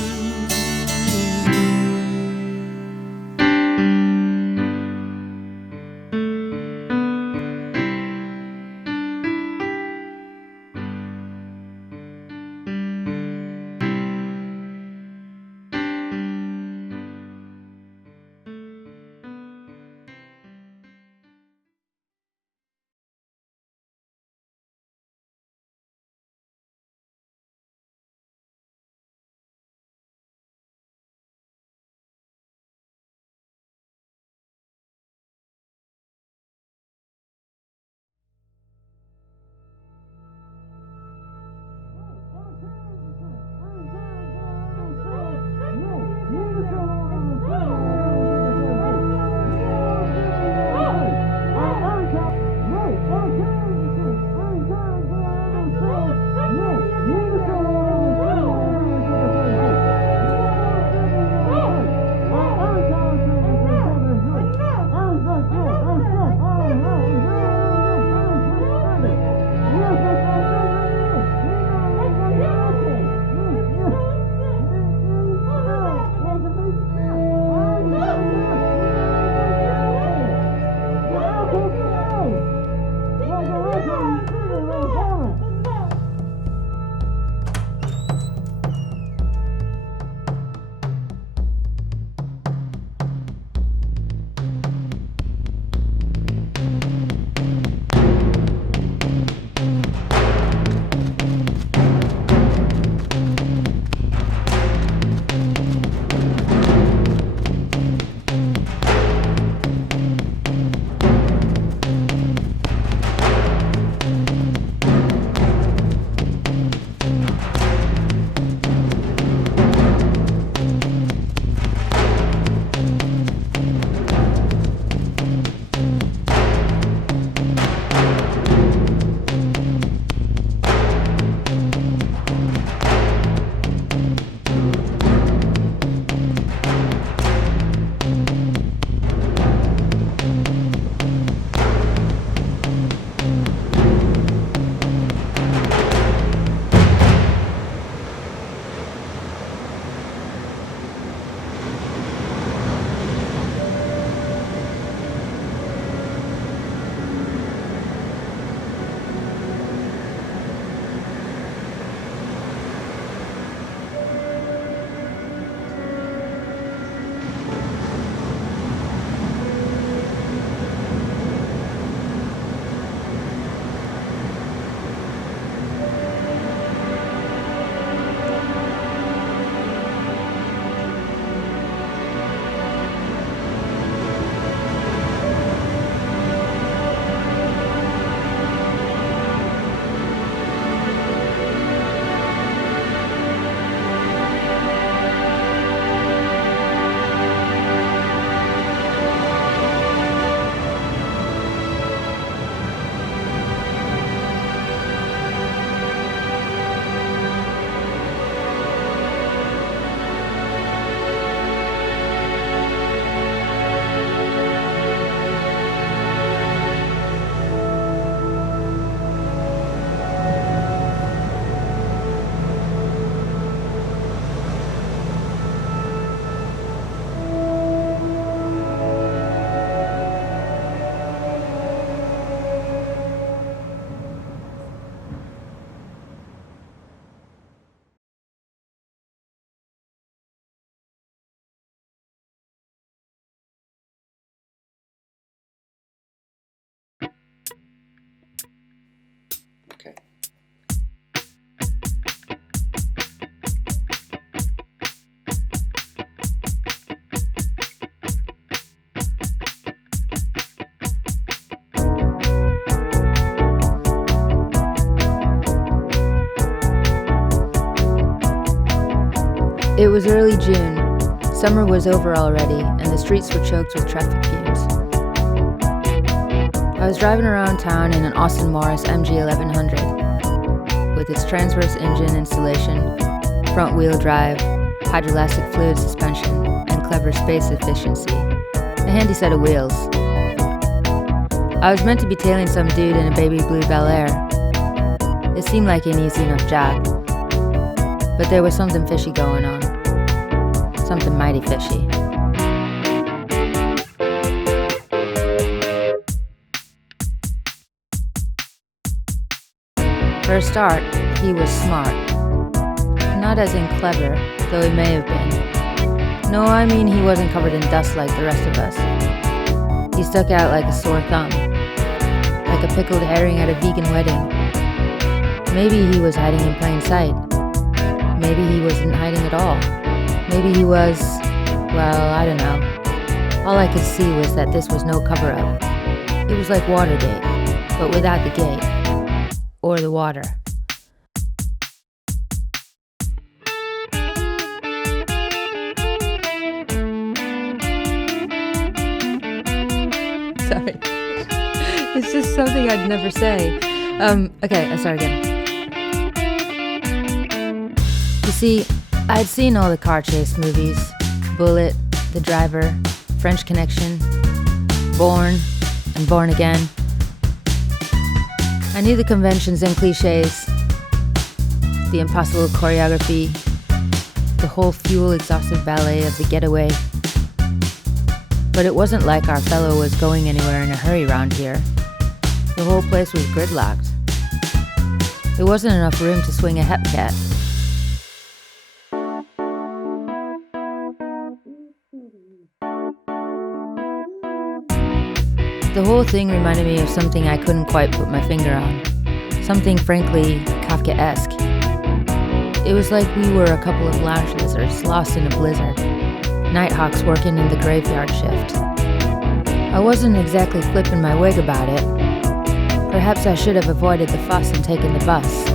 It was early June. Summer was over already, and the streets were choked with traffic fumes. I was driving around town in an Austin Morris MG 1100 with its transverse engine installation, front-wheel drive, hydroelastic fluid suspension, and clever space efficiency. A handy set of wheels. I was meant to be tailing some dude in a baby blue Bel Air. It seemed like an easy enough job, but there was something fishy going on. Something mighty fishy. For a start, he was smart. Not as in clever, though he may have been. No, I mean he wasn't covered in dust like the rest of us. He stuck out like a sore thumb, like a pickled herring at a vegan wedding. Maybe he was hiding in plain sight. Maybe he wasn't hiding at all. Maybe he was, well, I don't know. All I could see was that this was no cover-up. It was like Watergate, but without the gate. Or the water. Sorry. It's just something I'd never say. Okay, I'll start again. You see, I'd seen all the car chase movies. Bullet, The Driver, French Connection, Born, and Born Again. I knew the conventions and cliches, the impossible choreography, the whole fuel-exhausted ballet of the getaway. But it wasn't like our fellow was going anywhere in a hurry around here. The whole place was gridlocked. There wasn't enough room to swing a hepcat. The whole thing reminded me of something I couldn't quite put my finger on. Something frankly Kafkaesque. It was like we were a couple of lounge lizards lost in a blizzard. Nighthawks working in the graveyard shift. I wasn't exactly flipping my wig about it. Perhaps I should have avoided the fuss and taken the bus.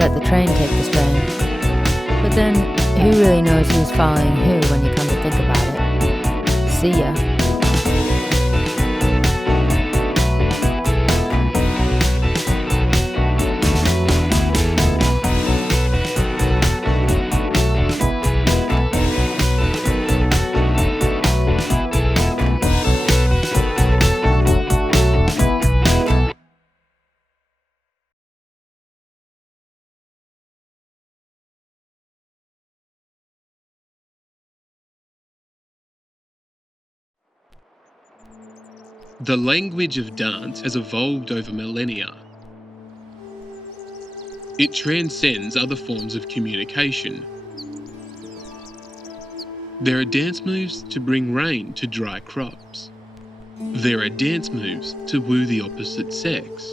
Let the train take the strain. But then, who really knows who's following who when you come to think about it? See ya. The language of dance has evolved over millennia. It transcends other forms of communication. There are dance moves to bring rain to dry crops. There are dance moves to woo the opposite sex.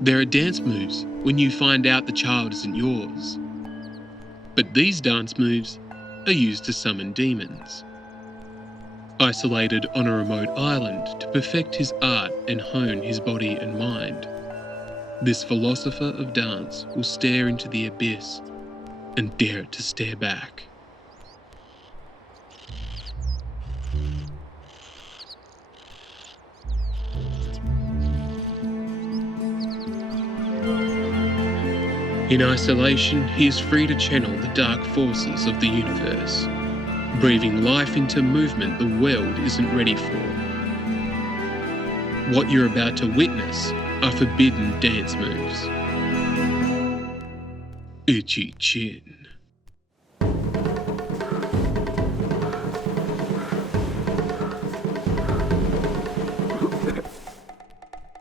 There are dance moves when you find out the child isn't yours. But these dance moves are used to summon demons. Isolated on a remote island to perfect his art and hone his body and mind, this philosopher of dance will stare into the abyss and dare it to stare back. In isolation, he is free to channel the dark forces of the universe, breathing life into movement the world isn't ready for. What you're about to witness are forbidden dance moves. Itchy chin.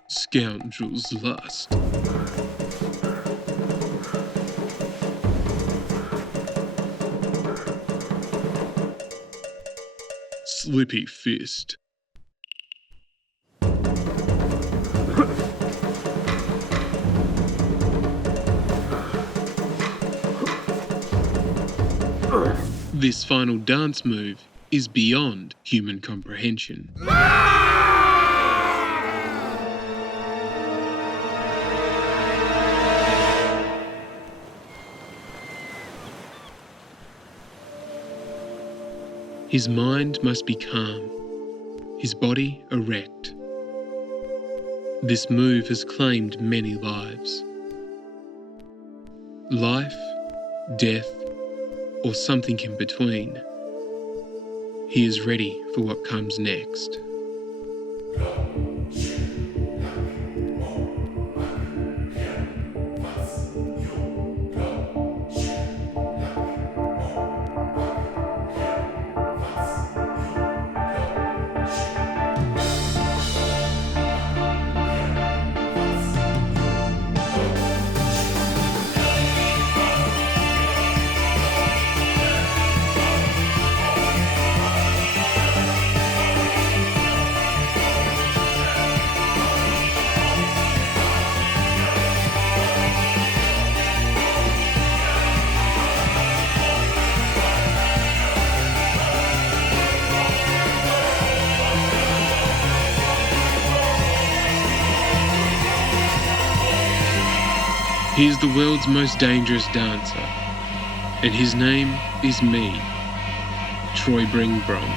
Scoundrel's lust. Slippy fist. This final dance move is beyond human comprehension. His mind must be calm, his body erect. This move has claimed many lives. Life, death, or something in between. He is ready for what comes next. He is the world's most dangerous dancer, and his name is me, Troy Bringbrom.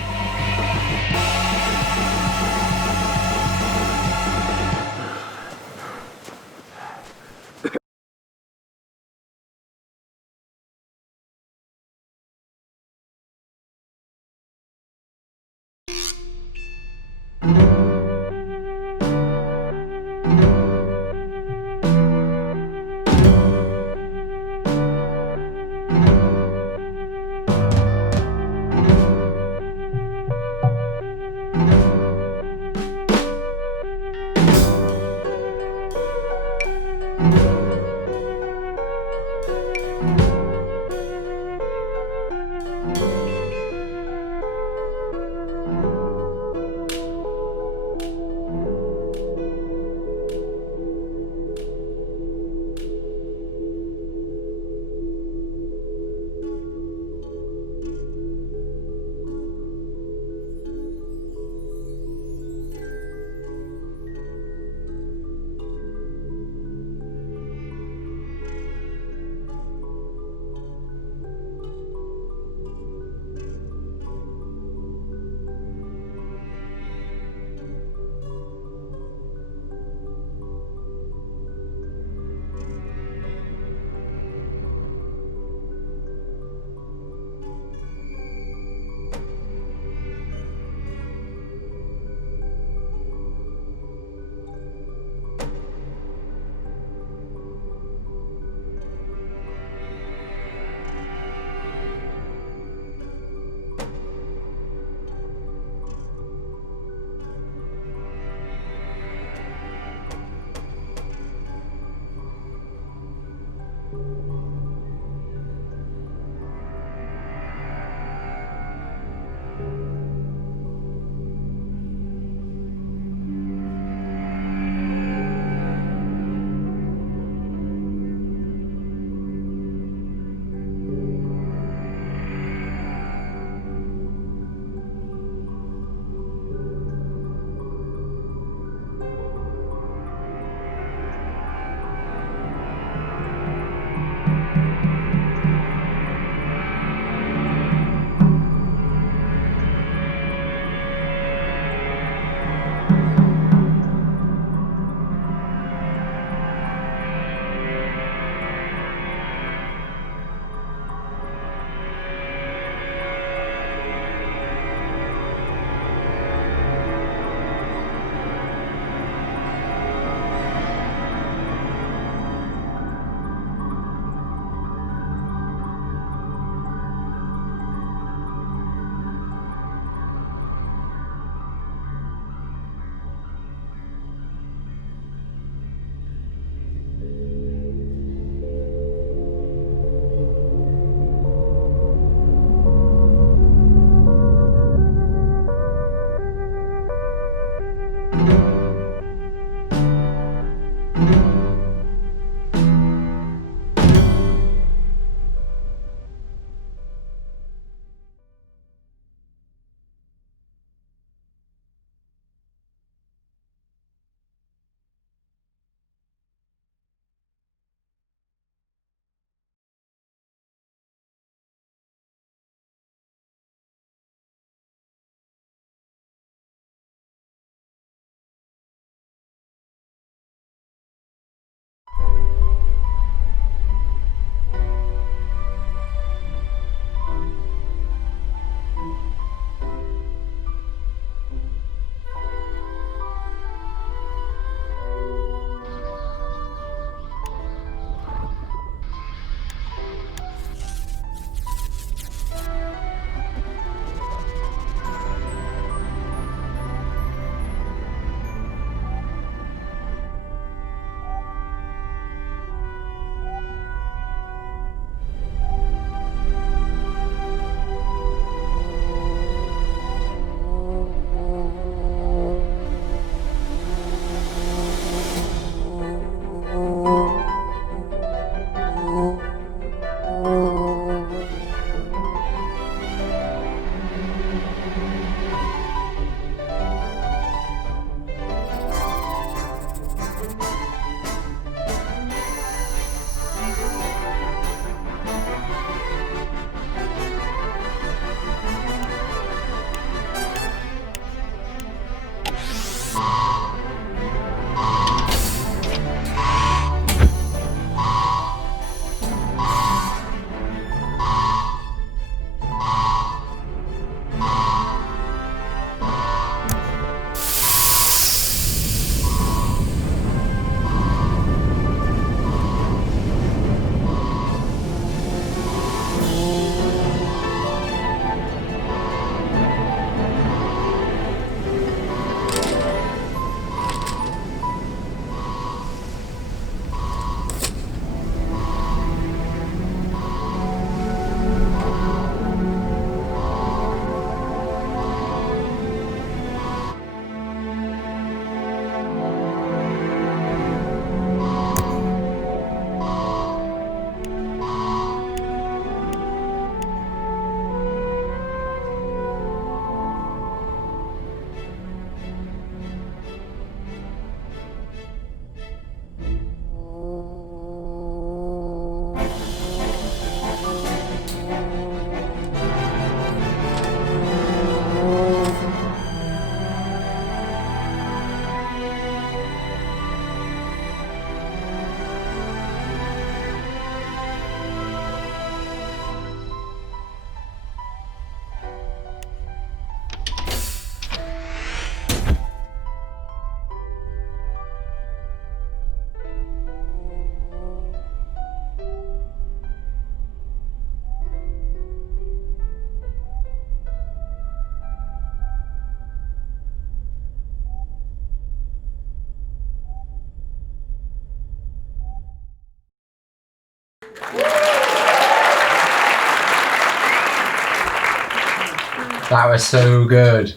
That was so good.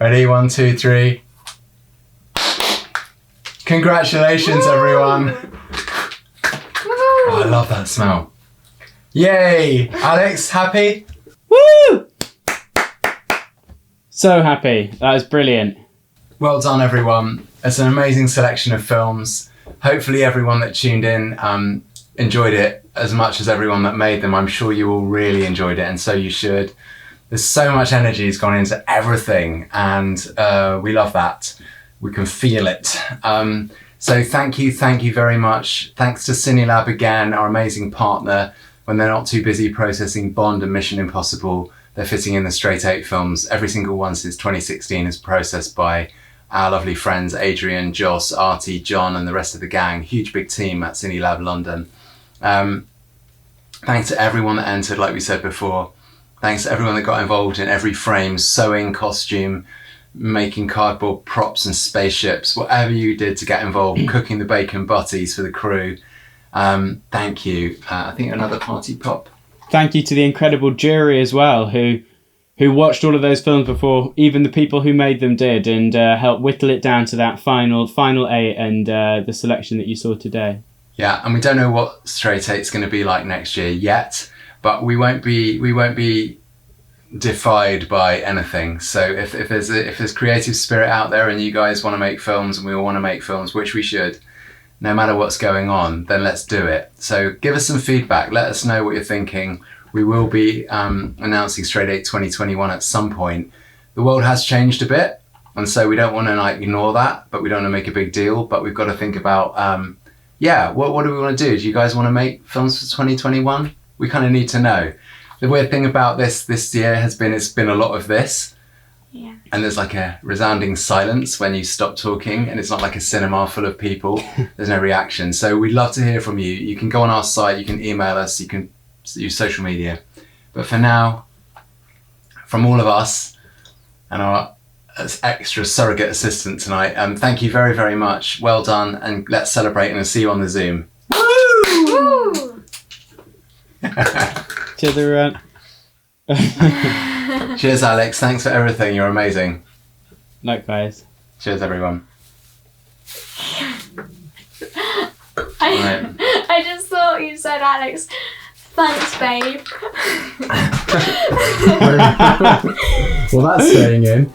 Ready? 1, 2, 3. Congratulations, everyone. Oh, I love that smell. Yay! Alex, happy? Woo! So happy. That was brilliant. Well done, everyone. It's an amazing selection of films. Hopefully everyone that tuned in enjoyed it as much as everyone that made them. I'm sure you all really enjoyed it, and so you should. There's so much energy has gone into everything, and we love that. We can feel it. So thank you very much. Thanks to CineLab again, our amazing partner. When they're not too busy processing Bond and Mission Impossible, they're fitting in the Straight 8 films. Every single one since 2016 is processed by our lovely friends Adrian, Joss, Artie, John, and the rest of the gang. Huge big team at CineLab London. Thanks to everyone that entered, like we said before. Thanks to everyone that got involved in every frame, sewing, costume, making cardboard props and spaceships, whatever you did to get involved, cooking the bacon butties for the crew. Thank you. I think another party pop. Thank you to the incredible jury as well, who watched all of those films before even the people who made them did, and helped whittle it down to that final 8 and the selection that you saw today. Yeah, and we don't know what Straight 8's going to be like next year yet, but we won't be defied by anything. So if there's creative spirit out there and you guys want to make films and we all want to make films, which we should, no matter what's going on, then let's do it. So give us some feedback. Let us know what you're thinking. We will be announcing Straight 8 2021 at some point. The world has changed a bit, and so we don't want to ignore that, but we don't want to make a big deal. But we've got to think about, what do we want to do? Do you guys want to make films for 2021? We kind of need to know. The weird thing about this year has been it's been a lot of this. Yeah. And there's like a resounding silence when you stop talking, and it's not like a cinema full of people. There's no reaction. So we'd love to hear from you. You can go on our site, you can email us, you can use social media. But for now, from all of us and our extra surrogate assistant tonight, thank you very, very much. Well done, and let's celebrate and see you on the Zoom. Woo! Cheers, everyone. Cheers, Alex. Thanks for everything. You're amazing. Likewise. Cheers, everyone. I just thought you said, Alex, thanks, babe. Well, that's staying in.